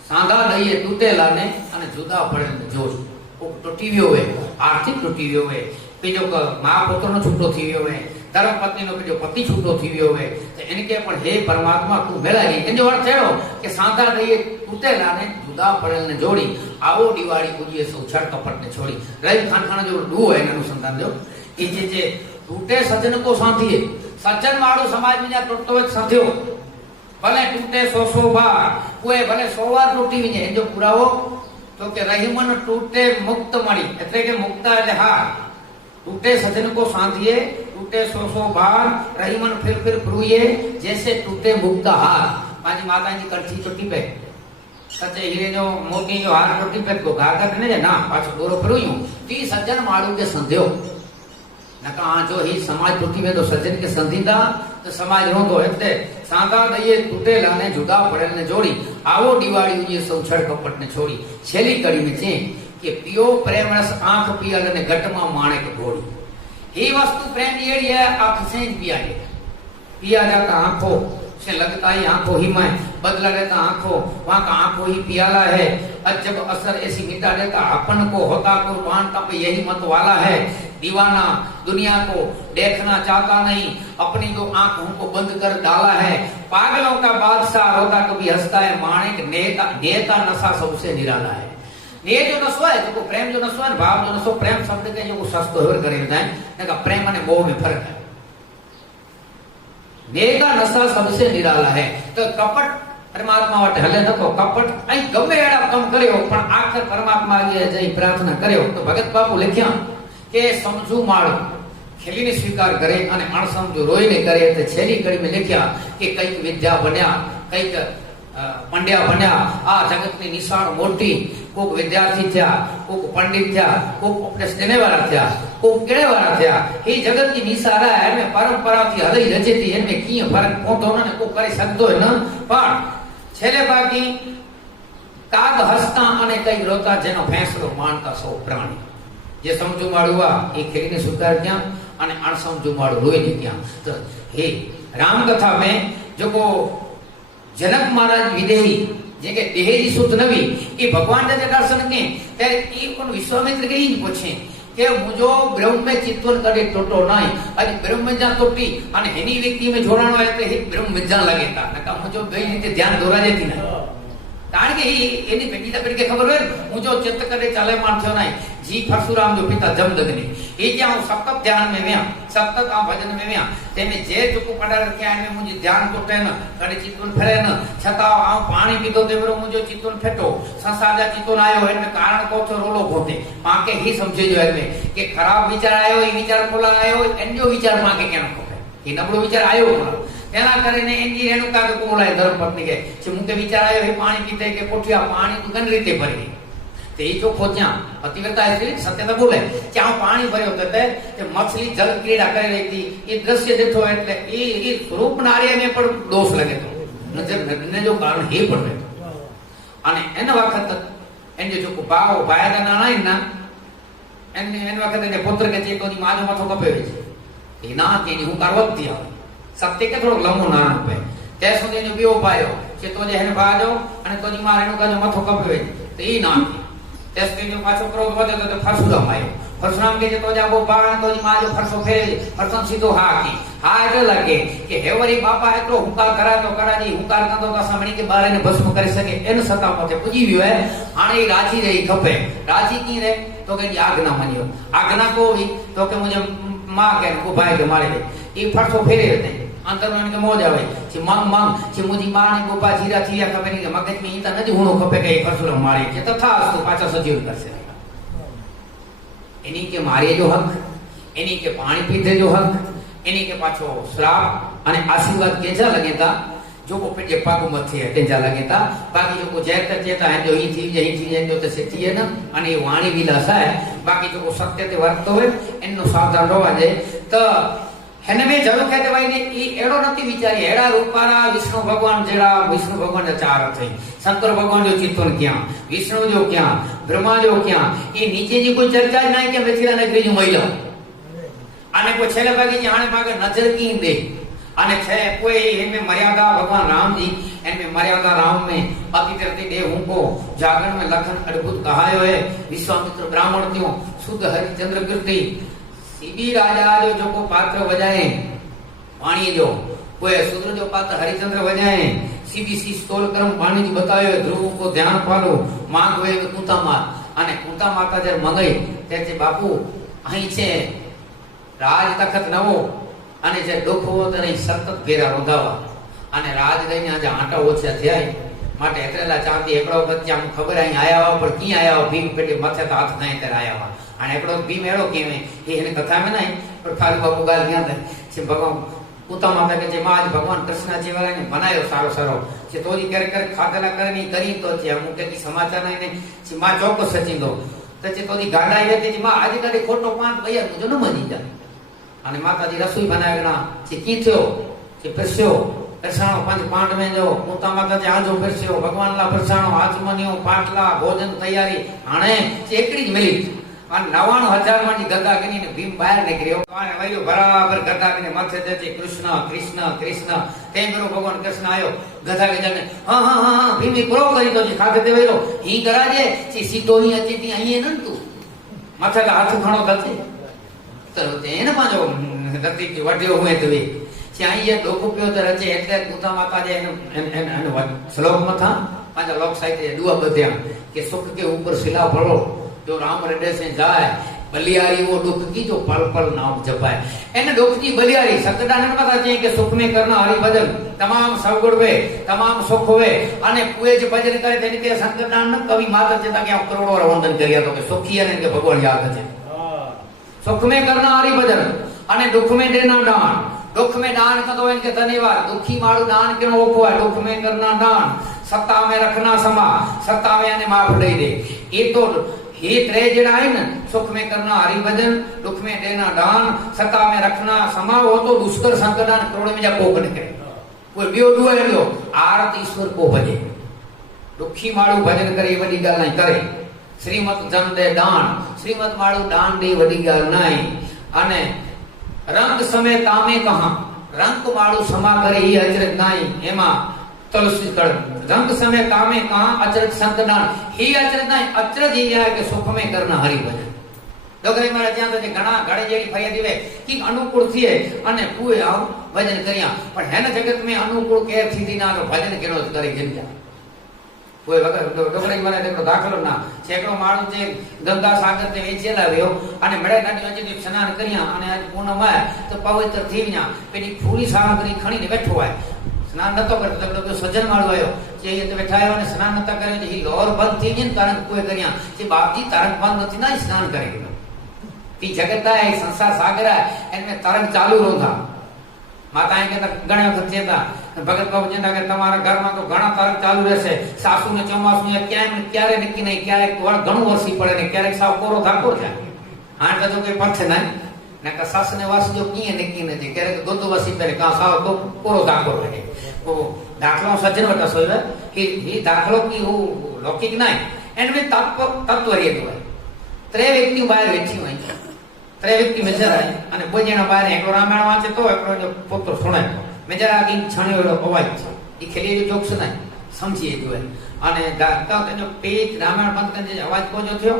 सांगा दઈએ તૂટેલા ને અને જુદા પડેલ જોશ કોક તૂટી ગયો હોય આર્થિક તૂટી ગયો હોય બીજો મા પુત્રનો છૂટો થઈ ગયો હોય ધર્મ પત્નીનો બીજો પતિ છૂટો થઈ ગયો હોય તો એને કે પણ હે પરમાત્મા તું મેળાવી એનો અર્થ એનો કે सांगा દઈએ તૂટેલા ને જુદા પડેલ ને જોડી। आवो दिवाળી उजवीए सौ छड़ कपट ने छोड़ी। रही खानखाना जो डू है अनुसंधान जो कि जे टूटे सज्जन को साथिए सज्जन वाળો समाज में जा टूटतो है साथियो भले टूटे 100 बार कोई भले 100 बार टूटी विजे जो पुरावो तो के रहीमन टूटे मुक्त मળી એટલે કે મુક્તા એટલે હાર। टूटे सज्जन को साथिए टूटे 100 बार रहीमन फिर प्रुए जैसे टूटे मुक्ता हार। पांच माता जी कंठी टूटी पे सच्चे हीरे जो मोती जो हार टूटी पे को गागत ने ना पाछो दोरो प्रुयो ती सज्जन माळू के संध्यो नका आ जो ही समाज टूटी में तो सज्जन के संधीदा तो समाज रोंदो એટલે सांगा दઈએ તૂટેલા ને જુદા પડેલ ને જોડી। आवो दिवाળી उजवीए सौ छड़ कपट ने छोड़ी। छेली कड़ी में छे कि पियो प्रेम रस आंख पियल ने घटमा माणे के घोड़ी। ही वस्तु प्रेम येड़ी है आंख से पिया जाता आंखों से लगता ही आंखों ही में बदला रहता आंखों वहां का आंखों ही पियाला है। अजब असर ऐसी मिटा देता अपन को होता कुर्बान का यही मत वाला है। दीवाना दुनिया को देखना चाहता नहीं अपनी जो आंखों को बंद कर डाला है। पागलों का बादशाह रोता कभी हंसता है माणिक नेता नशा सबसे निराला है। ये जो नशो है जो प्रेम जो नशो है भाव जो नशो प्रेम शब्द के जो सस्तो होर करे जाए प्रेम और मोह में फर्क है। नेह का नशा सबसे निराला है। तो कपट परमात्मा वट हले नको कपट आई गमे एड़ा कम कर्यो पण आखर परमात्मा आगे जई प्रार्थना कर्यो तो भगत बापू लिख्या के समझू माळ खेलीने स्वीकार करे અને અણસમજુ રોઈને કરે તો છેલ્લી કડી में लिख्या કે કઈક વિદ્યા બન્યા કઈક पंड्या बन्या आ जगत ની નિશાળ મોટી કોક વિદ્યાર્થી થયા કોક પંડિત થયા કોક ઉપદેશ દેने वाला થયા કોક કેળે वाला થયા એ जगत की નિશાળા એમે પરંપરા થી હલઈ રચેતી એમે કી ફરક પોતો ને કોક કરી શકતો ન પણ છેલે બાકી કાગ હસતા અને કઈ રોતા જેનો ફેંસલો માનતા સૌ પ્રાણી જે સમજુ માળુઆ એ ખેરીને સ્વીકાર ક્યાં અને અણસમજુ માળું રોઈને ક્યાં। તો हे राम कथा में जो को जनक महाराज विदेही जे के देहेरी सुत नवी ए भगवान ने दर्शन के ते ई कोन विश्वामित्र के ही पूछे के मुजो ब्रह्म में चित्तवन करे टोटो नाही आज ब्रह्म में जा टोटी અને એની વ્યક્તિ में જોડાણો હોય તો એ ब्रह्म में जा लगेता નકા મુજો ગઈ રીતે ध्यान દોરા જતી ના કારણ કે એની બેટી તકડી કે ખબર હોય મુજો ચિત્ત કરે ચાલે માન થયો नाही जी परशुराम जो पिता जमदग्नि ये क्या हूं सतत ध्यान में व्या सतत आ भजन में व्या तेने जे चुको पड़ा रख्या है मुझे ध्यान तो टेन कड़े चित्तन फेरे न छता आ पानी पीतो देवरो मुझे चित्तन फेटो संसार जा चित्तन आयो है में कारण को तो रोलो होते पाके ही समझे जो है कि खराब विचार आयो ई विचार बोला आयो एंजो विचार माके केन को कि नबळो विचार आयो तेना કરીને એની રેણુકા को बोलाय धर्मपत्नी के जे मुके विचार आयो हे पानी पीते के पोठिया पानी तू गन रीते भरी ते जो खोज्या पतिव्रता है सत्यता बोले क्या पानी भर्यो ते मछली जल क्रीड़ा करे रही थी ये दृश्य देखो એટલે એ સ્વરૂપ નારી में પણ दोष लगे तो नजर ने जो कारण हे पड़े અને એના વખત એને જો બાવો ભાયદા નાણા ના એને વખત એને પુત્ર કે ચેતોની માનો માથો કપે છે એ ના તેની હું કરવતી આવે સત્ય કે થોડો લંબો ના આપે તે સુધી જો બીઓ પાયો કે તો જે એને ભાજો અને તોની માર એનું કાજો માથો કપે તો એ ના तेस्ती जो पाछो क्रोध वधे तो परशुराम आयो परशुराम के जे तो जा वो बाण तो जी माजो फरसो फेरे परसम सीधो हा की हा એટલે लगे कि हेवरी बापा એટલો હુંકાર કરા તો કરાજી હુંકાર કરતો તો સામણી के बारे ने भस्म કરી શકે એન સતા પતે પૂજી ગયો હે આણે રાજી રહી ખપે राजी की रे तो के आज्ञा मानियो आज्ञा को भी तो के मुझे मां के को भाई के मारे ये फरसो फेरे रहते अंतर में के मोज आवे छी मंग मंग छी मुजी मां ने गोपा जीरा थी या खबर नहीं मगज में ई त नजी हुणो खपे के परशुराम मारे के तथा अस्तु पाछा सजीव करसे एनी के मारे जो हक एनी के पानी पीते जो हक एनी के पाछो श्राप અને આશીર્વાદ કેજા लगेता जो को पे पागु मथे है तेजा लगेता बाकी जो को जैत चेता है जो ई थी जो तो सेठी है ना અને એ વાણી વિલાસ है बाकी जो को सत्य ते वर्तो है एनो सावधान रहवा दे तो हेने में जरूर कहते भाई ने ई एड़ो नती विचारी एड़ा रूपारा विष्णु भगवान जेड़ा विष्णु भगवान ने चार थे शंकर भगवान जो चित्तन क्या विष्णु जो क्या ब्रह्मा जो क्या ये नीचे जी कोई चर्चा नहीं के मिथिला नगरी जो महिला आने को छेले बागी जाने पागे नजर की दे आने छे कोई इनमें मर्यादा भगवान राम जी इनमें मर्यादा राम में अतिथि देव को जागरण में लखन अद्भुत कहायो है विश्वामित्र ब्राह्मण त्यों शुद्ध हरिचंद्र कीर्ति सीबी राजा जो को पात्र बजाए वाणी जो कोई शूद्र जो पात्र हरिचंद्र बजाए सीबी सी स्टोल कर्म वाणी जी बतायो ध्रुव को ध्यान पालो मांग वे कुंता मात અને કુંતા માતા જે મંગઈ તે બાપુ અહીં છે રાજ તખત નવો અને જે ડોખો તો નહીં સતત ઘેરા રોધાવા અને રાજ લઈને આજે આટા ઓછા થયા માટે એટલેલા ચાંદી એકડો વચ્ચે આમ ખબર અહીં આયા પર કી આયા ભીમ પેટે માથે તો હાથ નહીં ત્યારે આયા અને એકડો ભીમ એડો કેમે એ એને કથા में नहीं पर खाली बापू गाल गया था जे भगवान कुंता माता के जे माज भगवान कृष्ण जी वाला ने बनायो सारो सारो जे तोरी कर खादला करनी करी तो जे मुके की समाचार नहीं जे मां चौको सचिंदो तो जे तोरी गाडा येती जे मां आज कदे खोटो पांच भैया मुझे न मनी जा અને માતાજી રસોઈ બનાવેલા જે કી થયો જે પરસ્યો પરસાણો પાંચ પાંડ में जो कुंता माता जे आजो परस्यो भगवान ला परसाणो आचमनियो पाटला भोजन तैयारी हाणे चेकड़ी ज मिली और 99,000 मानी गदा गनी ने भीम बाहर निकलियो અને વયો બરાબર ગદા ગને માથે તે કૃષ્ણ કૃષ્ણ કૃષ્ણ તે બરો ભગવાન કૃષ્ણ આયો ગદા ગને હા હા હા ભીમ પ્રો કરી તો ખાતે તે વયો ही कराजे ची सीतो ही अची ती आईए न तू माथे ला हाथ खणो दते तो तेने पाजो दती की वड्यो हुए तो वे ची आईए डोको पियो तो रचे એટલે કુંતા માતા જે એનો શ્લોક માં था पांचा लोक साहित्य दुआ बध्या कि सुख के ऊपर सिला भरो जो राम रेडे से जाए बलियारी वो दुख की जो पल पल नाम जपाए। एने दुख की बलियारी सतदान ने पता चाहिए कि सुख में करना हरि भजन तमाम सवगुण वे तमाम सुख होवे अने कुए जे भजन करे तेने के संतदान कवि माता चेता के करोड़ों वंदन करिया तो के सुखी है के भगवान याद है। सुख में करना हरि भजन अने दुख में देना दान। दुख में दान कदो इनके धन्यवाद दुखी मारू दान के ओपो है। दुख में करना दान सत्ता में रखना समा सत्ता में आने माफ दे दे। ये तो ये त्रे जड़ा है ना सुख में करना हरि भजन दुख में देना दान सत्ता में रखना समा हो तो दुष्कर संकदान करोड़ में जा कोक निकले। कोई बियो दुआ लो आरत ईश्वर को भजे दुखी मारू भजन करे वडी गाल नहीं करे। श्रीमत जन दे दान श्रीमत मारू दान दे वडी गाल नहीं अने रंग समय तामे कहा रंग मारू समा करे ही अचरज नहीं एमा तुलसी कड़ रंग समय कामे कहा अचरज संतदान ही अचरज नहीं अचरज ही है कि सुख में करना हरि भजन। डोगरी मारे ત્યાં તો ઘણા ઘડે જેવી ફયા દીવે કે અનુકૂળ થીએ અને પૂએ આવ ભજન કર્યા પણ હેને જગત में अनुकूल के थीती ना तो भजन केनो करे जन्या कोई वगर डोगरी मारे देखो दाखलो ना छेकड़ो माणू जे गंगा सागर ते वेचेला रह्यो અને મેળે નાની વચ્ચે સ્નાન કર્યા અને આજ પૂનમ હોય તો પવિત્ર થઈ ગયા પેલી પૂરી સામગ્રી ખણીને બેઠો હોય स्नान नतो करतो तो सज्जन माळो आयो जे ये तो बैठा आयो ने स्नान नता करे ही और बंद थी ने कारण कोई करिया जे बापजी तरंग बंद नथी ना स्नान करे ती जगत है संसार सागर है इनमें तरंग चालू रोधा माताएं के घणे वखत चेता भगत बाबू चेता के तुम्हारा घर में तो घणा तरंग चालू रहसे सासू ने चौमासु ने क्यारे निकी नहीं क्यारे घणो वरसी पड़े ने क्यारे साव कोरो धाकोर जाए हां तो कोई पथ नहीं ने का सास ने वास जो किए निकी ने जे क्यारे दो वसी परे का साव तो कोरो धाकोर रहे वो दाखलो सज्जन वटा सोय कि ये दाखलो की वो लौकिक नहीं इनमें तत्व रे तो है त्रे व्यक्ति बाहर बैठी हुई त्रे व्यक्ति मेजर है અને કોઈ જણા બહાર એકલો રામાયણ વાંચે તો એકલો પુત્ર સુણે મેજર આ કી છણ્યો અવાજ છે એ ખેલી જોક્સ નહીં સમજીએ જોય અને દાતા તેનો પેજ રામાયણ બંધ કરીને અવાજ કોજો થયો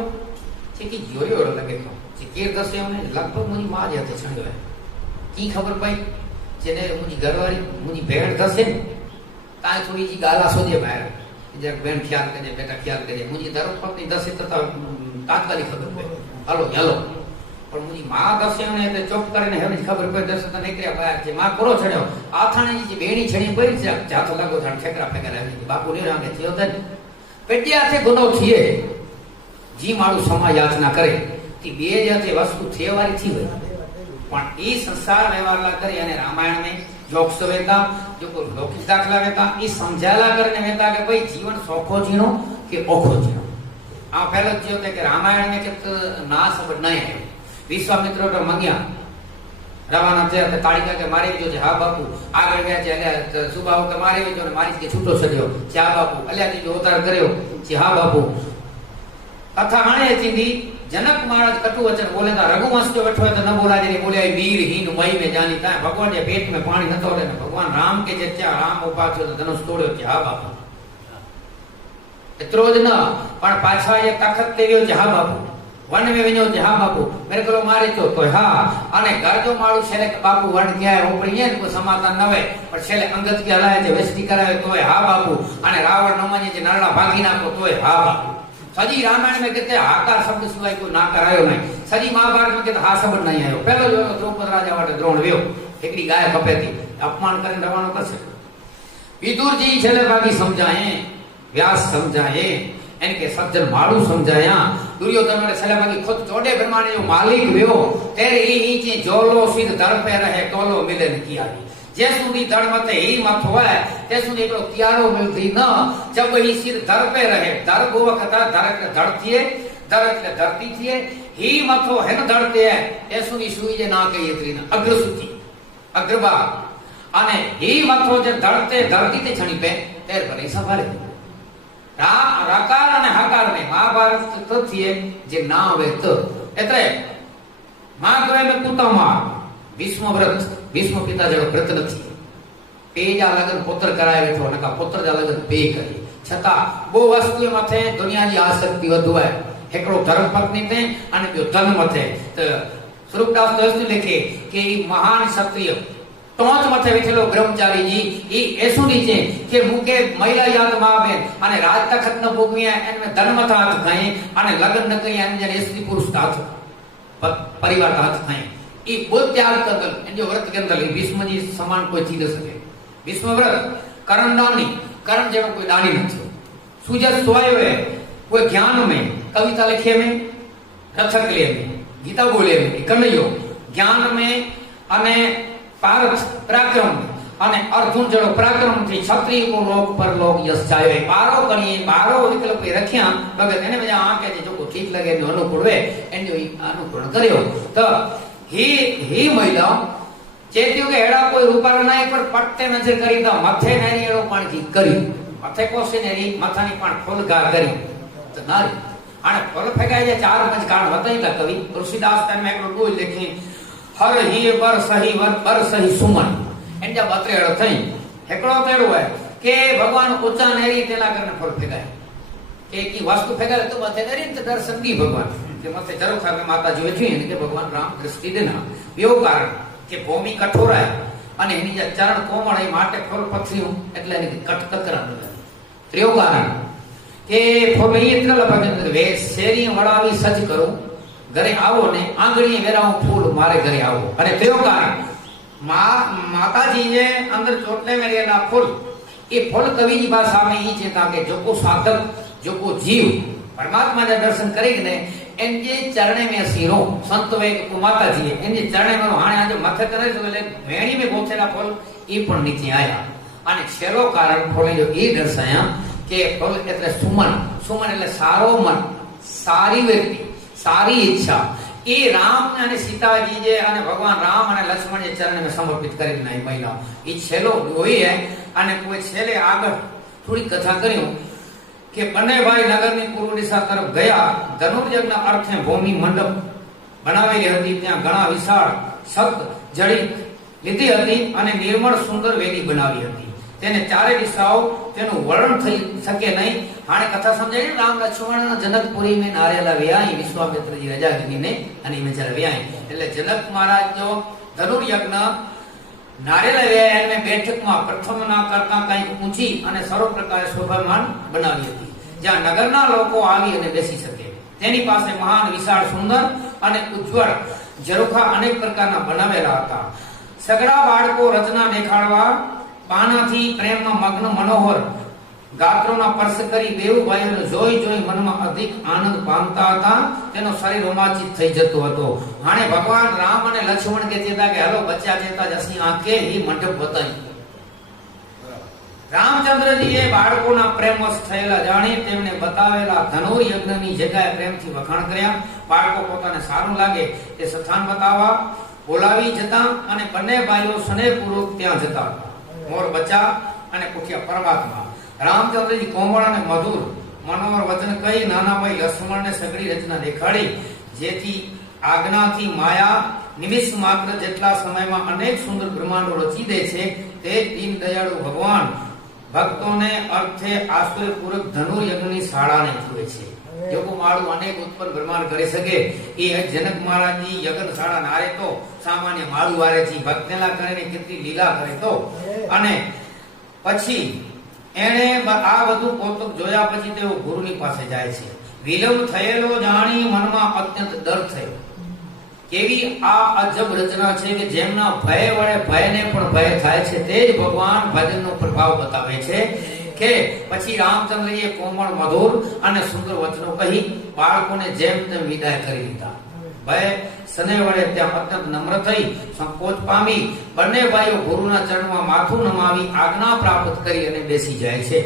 છે કે જોયો લગે તો જે કેર દસે મને લગભગ મુની માં જ હતી છણ્યો की खबर पई जेने मुजी घरवारी मुजी भेड़ दसे ताई थोड़ी जी गाला सोजे बाहर जर बेन ख्याल करे बेटा ख्याल करे मुजी धर्म पत्नी दसे तो तात्कालिक खबर पई हेलो हेलो पर मुजी मां दसे ने ते चुप करने हेने खबर पई दसे तो निकरिया बाहर जे मां कोरो छड्यो आथाणी जी बेणी छणी पई जातो लागो थाण ठेकरा फेकरा बापू ने रांगे थियो तन पेटिया थे गुनो थिए जी मारू क्षमा याचना करे ती बे जाते वस्तु थेवारी थी वई पण ई संसार व्यवहार ला करे અને રામાયણ में जोक्स वेता जो को लौकिक दाखला वेता ई समझाला करने वेता के भाई जीवन सौखो जीनो के ओखो जीनो आ पहले जो थे कि रामायण में के ना समझ नहीं है विश्वामित्र तो मंग्या रवाना थे तो कालिका के मारे जो हा बापू आगे गया चले सुबाव के मारे जो मारी के छूटो छड्यो चा बापू अल्या जी जो अवतार कर्यो जी हा बापू कथा हाणे थींदी जनक महाराज कटु वचन बोले था रघुवंश जो बैठो है तो न बोला जे बोले वीर हीन मई में जानी था भगवान के पेट में पानी न तो रे भगवान राम के जच्चा राम उपाथ्यो तो धनुष तोड़्यो कि हा बापू एतरो ज न पण पाछा ये तखत तेव्यो कि हा बापू वन में विनो कि हा बापू मेरे को मारे तो हा अने घर जो मारू छेले बापू वन क्या है उपड़ी है को समाधान न होय पर छेले अंगत के हलाए जे वेष्टि करावे तोय हा बापू अने रावण न माने जे नरड़ा भागी नाखो तोय हा बापू सजी रामायण में कहते हाकार शब्द सिवाय कोई ना करायो नहीं सजी महाभारत में कहते हा शब्द नहीं आयो पहलो जो द्रौपद राजा वाटे द्रोण व्यो एकड़ी गाय खपे थी अपमान करने रवानो करसे विदुर जी छले भागी समझाए व्यास समझाए इनके सज्जन मारू समझाया दुर्योधन ने छले भागी खुद चौड़े ब्रह्मांड जो मालिक व्यो तेरे ही नीचे जोलो सिर दर पे रहे तोलो मिले न किया जे सुधी धड़ मते ही मत होए ते सुधी एकलो कियारो मिलती न जब ही सिर धर पे रहे धर गो वखता धर धरतीए धर એટલે ધરતી થીએ ही मथो हेन धरते है ते सुधी सुई जे ना के एतरी न अग्रसुति अग्रबा અને ही मथो जे धरते धरती ते छणी पे तेर पर ही सवाल रा रकार અને हकार में महाभारत तो थीए जे ना होवे तो એટલે महाभारत में कुतमा भीष्म व्रत भीष्म पिता जो व्रत नहीं पेजा लगन पुत्र कराए वेठो नका पुत्र जा लगन पे करी छता बो वस्तु मथे दुनिया की आसक्ति वधु है एकड़ो धर्म पत्नी ते अने जो धन मथे तो स्वरूपदास तो लिखे कि महान क्षत्रिय ટોચ મથે બેઠેલો બ્રહ્મચારીજી એ સુધી છે કે મુકે મહિલા યાદ માં અને રાજ તખત ન ભોગવ્યા એને ધર્મ હાથ ખાય અને લગ્ન ન કરી એને જેને સ્ત્રી પુરુષ હાથ પરિવાર હાથ ખાય એ બહુ ત્યાગ કરતલ એનો વ્રત के अंदर ભીષ્મજી સમાન કોઈ થઈ ન શકે ભીષ્મ વ્રત करण दानी करण जेवो कोई दानी नहीं सूजत सोयो है कोई ज्ञान में कविता लिखे में कथक ले में गीता बोले में कन्हैयो ज्ञान में अने पार्थ पराक्रम अने अर्जुन जड़ो पराक्रम थी क्षत्रिय को लोक पर लोक यश जायो बारो कणिए बारो विकल्प रख्या भगत एने मजा आके जो को ठीक लगे ने अनुकूल वे एने अनुकूल कर्यो तो ही महिला चेत्यो के हेड़ा कोई रूपारा नहीं पर पट्टे नजर करी तो मथे नेरी एड़ो पण की करी मथे कोसे नेरी मथानी पण फूल गा करी तो नारी आने फूल फेंकाय जे 4-5 कान बताई का कवि तुलसीदास तन में एकलो बोल लिखी हर ही वर सही सुमन एंजा बतरे एड़ो थई एकलो तेड़ो है के भगवान ऊंचा नेरी तेला करने फूल फेंकाय के की वस्तु फेंकाय तो मथे नेरी तो दर्शन दी भगवान के मथे जरूर में माता जो थी के भगवान राम दृष्टि देना यो कारण કે ભૂમિ કઠોર હે અને એની જે ચરણ કોમળ એ માટે ફૂલ પથરીઓ એટલે એની કટ કકરા ત્રીજો કારણ કે ફૂલ એ એટલે લપકે વે શેરી વળાવી સજ કરું ઘરે આવો ને આંગળીએ વેરાવું ફૂલ મારે ઘરે આવો અને ત્રીજો કારણ માતાજી જે અંદર ચોટલે में રહેલા ફૂલ એ ફૂલ કવિની ભાષા में ई છે કે जो को साधक जो को जीव परमात्मा के दर्शन करेंगे इनके चरणे में सीरो संत वे माता जी इनके चरणे में हाने आज मथे करे तो वेणी में गोथेला फूल ई पण नीचे आया અને છેલ્લો કારણ ફૂલે જો એ દર્શાયા કે ફૂલ એટલે સુમન સુમન એટલે સારો મન સારી વ્યક્તિ સારી ઈચ્છા એ રામ અને સીતાજી જે અને ભગવાન રામ અને લક્ષ્મણ જે ચરણે में समर्पित કરી નાઈ મહિલા એ છેલ્લો હોય है અને કોઈ છેલ્લે આગળ થોડી કથા કર્યું કે બંને ભાઈ નગરની પૂર્વ દિશા તરફ ગયા ધનુર્યજ્ઞ અર્થે ભૂમિ મંડપ બનાવેલી હતી ત્યાં ઘણા વિશાળ સત જડી લીધી હતી અને નિર્મળ સુંદર વેદી બનાવી હતી તેને ચારે દિશાઓ તેનું વર્ણન થઈ શકે નહીં આને કથા સમજાય રામ લક્ષ્મણ જનકપુરી में નારેલા વ્યાય વિશ્વામિત્રજી રાજાગીની ને અને મેં ચારે વ્યાય એટલે જનક મહારાજ જો ધનુર્યજ્ઞ નારેલા વ્યાય में बैठक में प्रथम ना करता कई ऊंची અને સર્વ પ્રકારે શોભામાન બનાવી હતી જ્યાં નગરના લોકો આવી અને બેસી શકે તેની પાસે મહાન વિશાળ સુંદર અને ઉજ્જવળ ઝરૂખા અનેક પ્રકારના બનાવેલા હતા સગડા બાળકો રચના દેખાડવા પાનાથી પ્રેમમાં મગ્ન મનોહર ગાત્રોના સ્પર્શ કરી બેઉ ભાઈઓને જોઈ જોઈ મનમાં અધિક આનંદ પામતા હતા તેનો શરીર રોમાંચિત થઈ જતો હતો હાણે ભગવાન રામ અને લક્ષ્મણ કહેતા હતા કે હાલો બચ્ચા જેતા જસી આંખે ઈ મંડપ બતાવી રામચંદ્રજીએ બાળકોના પ્રેમવશ થયેલા જાણી તેમને બતાવેલા ધનુર્યજ્ઞની જગ્યાએ પ્રેમથી વખાણ કર્યા બાળકો પોતાને સારું લાગે તે સ્થાન બતાવવા બોલાવી જતા અને બંને ભાઈઓ સ્નેહપૂર્વક ત્યાં જતા મોર બચ્ચા અને કુઠિયા પરમાત્મા રામચંદ્રજી કોમળ અને મધુર મનોહર વચન કહી નાના ભાઈ લક્ષ્મણને સગડી રચના દેખાડી જેથી આજ્ઞાથી માયા નિમિષ માત્ર જેટલા સમયમાં અનેક સુંદર બ્રહ્માંડો રચી દે છે તે દીન દયાળુ ભગવાન ભક્તોને અર્થે આશ્ચર્યપૂર્વક ધનુર્યજ્ઞની શાળાને જુએ છે જો કો માળું અનેક ઉત્પન્ન બ્રહ્માંડ કરી શકે એ જનક મહારાજની યજ્ઞ શાળા નારે તો સામાન્ય માળું વારે છે ભક્તેલા કરીને કેટલી લીલા કરે તો અને પછી એને આ બધું કૌતુક જોયા પછી તેઓ ગુરુની પાસે જાય છે વિલંબ થયેલો જાણી મનમાં અત્યંત ડર થયો કેવી આ અજબ રચના છે કે જેમના ભય વડે ભયને પણ ભય થાય છે તે જ ભગવાન ભજનનો પ્રભાવ બતાવે છે કે પછી રામચંદ્રજીએ કોમળ મધુર અને સુંદર વચનો કહી બાળકોને જેમ તેમ વિદાય કરી દીધા ભય સને વડે ત્યાં અત્યંત નમ્ર થઈ સંકોચ પામી બંને ભાઈઓ ગુરુના ચરણમાં માથું નમાવી આજ્ઞા પ્રાપ્ત કરી અને બેસી જાય છે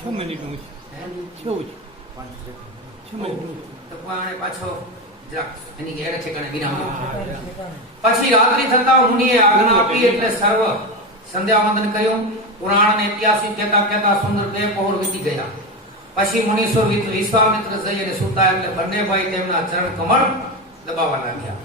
6 મિનિટનું છે 6 મિનિટનું તો પાણે પાછો જરાક એની ઘેરે ઠેકાણે વિરામ પછી રાત્રિ થતા મુનિએ આજ્ઞા આપી એટલે સર્વ સંધ્યા વંદન કર્યું પુરાણ અને ઇતિહાસ કહેતા કહેતા સુંદર બે પહોર વીતી ગયા પછી મુનીશ્વર વિશ્વામિત્ર જઈ અને સુતા એટલે બંને ભાઈ તેમના ચરણ કમળ દબાવવા लाग्યા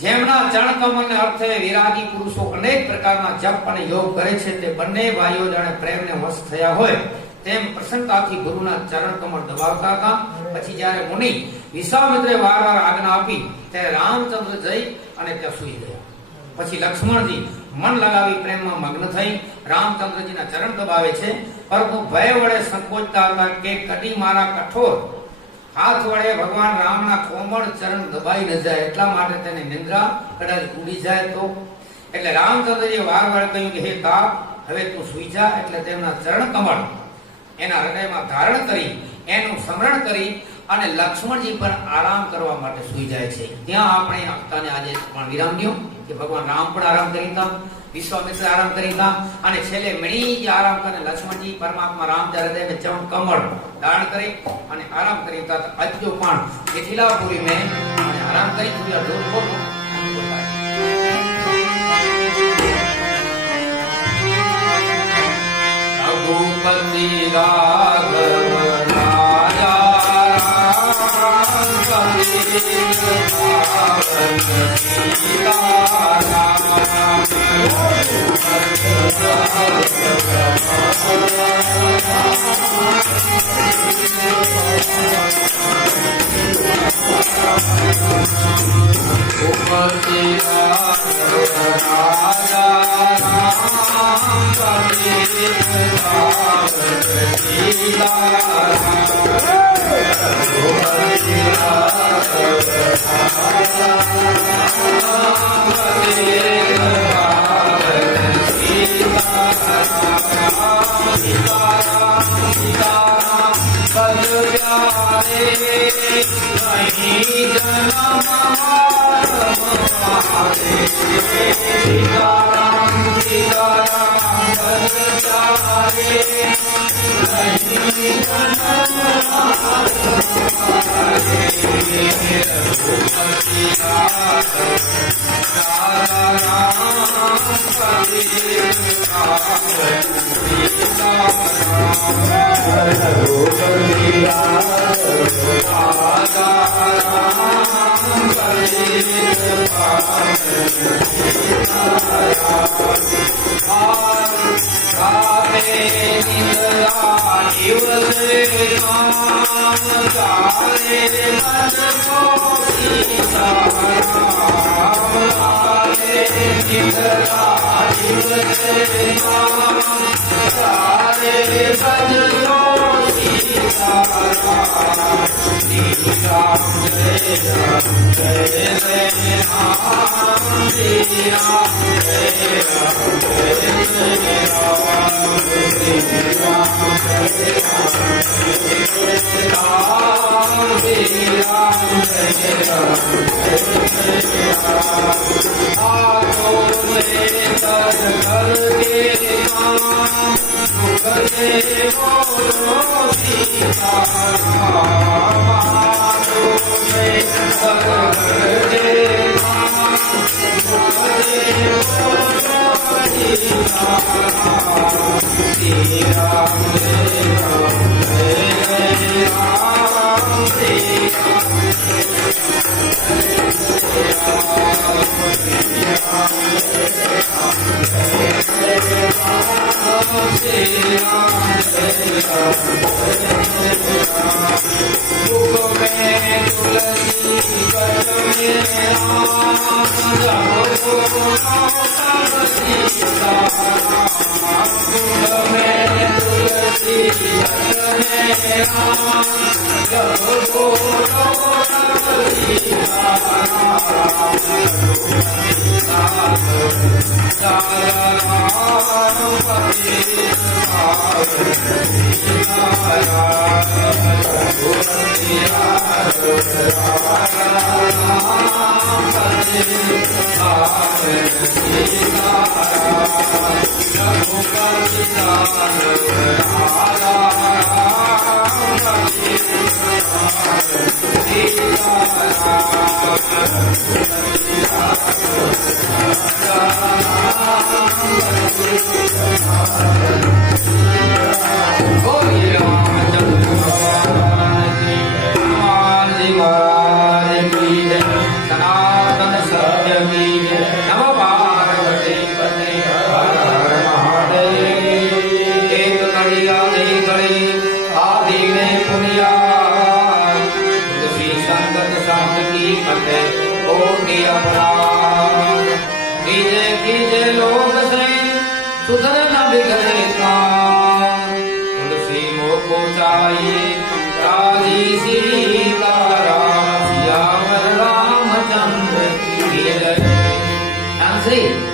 જેમના ચરણ કમળને અર્થે વિરાગી પુરુષો અનેક પ્રકારના જપ અને યોગ કરે છે તે બંને ભાઈઓ જાણે પ્રેમને વશ થયા હોય તેમ પ્રસન્નતાથી ગુરુના ચરણ કમળ દબાવતા હતા પછી જ્યારે મુનિ વિશ્વામિત્રે વારવાર આજ્ઞા આપી ત્યારે રામચંદ્ર જઈ અને ત્યાં સૂઈ ગયા. પછી લક્ષ્મણજી મન લગાવી પ્રેમમાં મગ્ન થઈ રામચંદ્રજીના ચરણ દબાવે છે, પરંતુ ભય વડે સંકોચતા હતા કે કડી મારા કઠોર હાથ વડે ભગવાન રામના કોમળ ચરણ દબાઈ ન જાય, એટલા માટે તેને નિંદ્રા કદાચ ઉડી જાય તો. એટલે રામચંદ્રજીએ વારવાર કહ્યું કે હે તાપ, હવે તું સૂઈ જા. એટલે તેમના ચરણ કમળ એના હૃદયમાં ધારણ કરી એનું સ્મરણ કરી અને લક્ષ્મણજી પણ આરામ કરવા માટે સૂઈ જાય છે. ત્યાં આપણે હપ્તાને આજે પણ વિરામ દો કે ભગવાન રામ પણ આરામ કરી હતા, વિશ્વામિત્ર આરામ કરી હતા, અને છેલ્લે મણી આરામ કરીને લક્ષ્મણજી પરમાત્મા રામ હૃદયને ચરણ કમળ ધારણ કરી અને આરામ કરી હતા. અજ્જો પણ મિથિલાપુરી મેં અને આરામ કરી રઘુપતિ રાઘવ Shri कीजे कीजे लोग से सुधर न बिगड़े काम तुलसी मोको चाहिए ताजी सीताराम सियावर रामचंद्र की जय। ध्यान से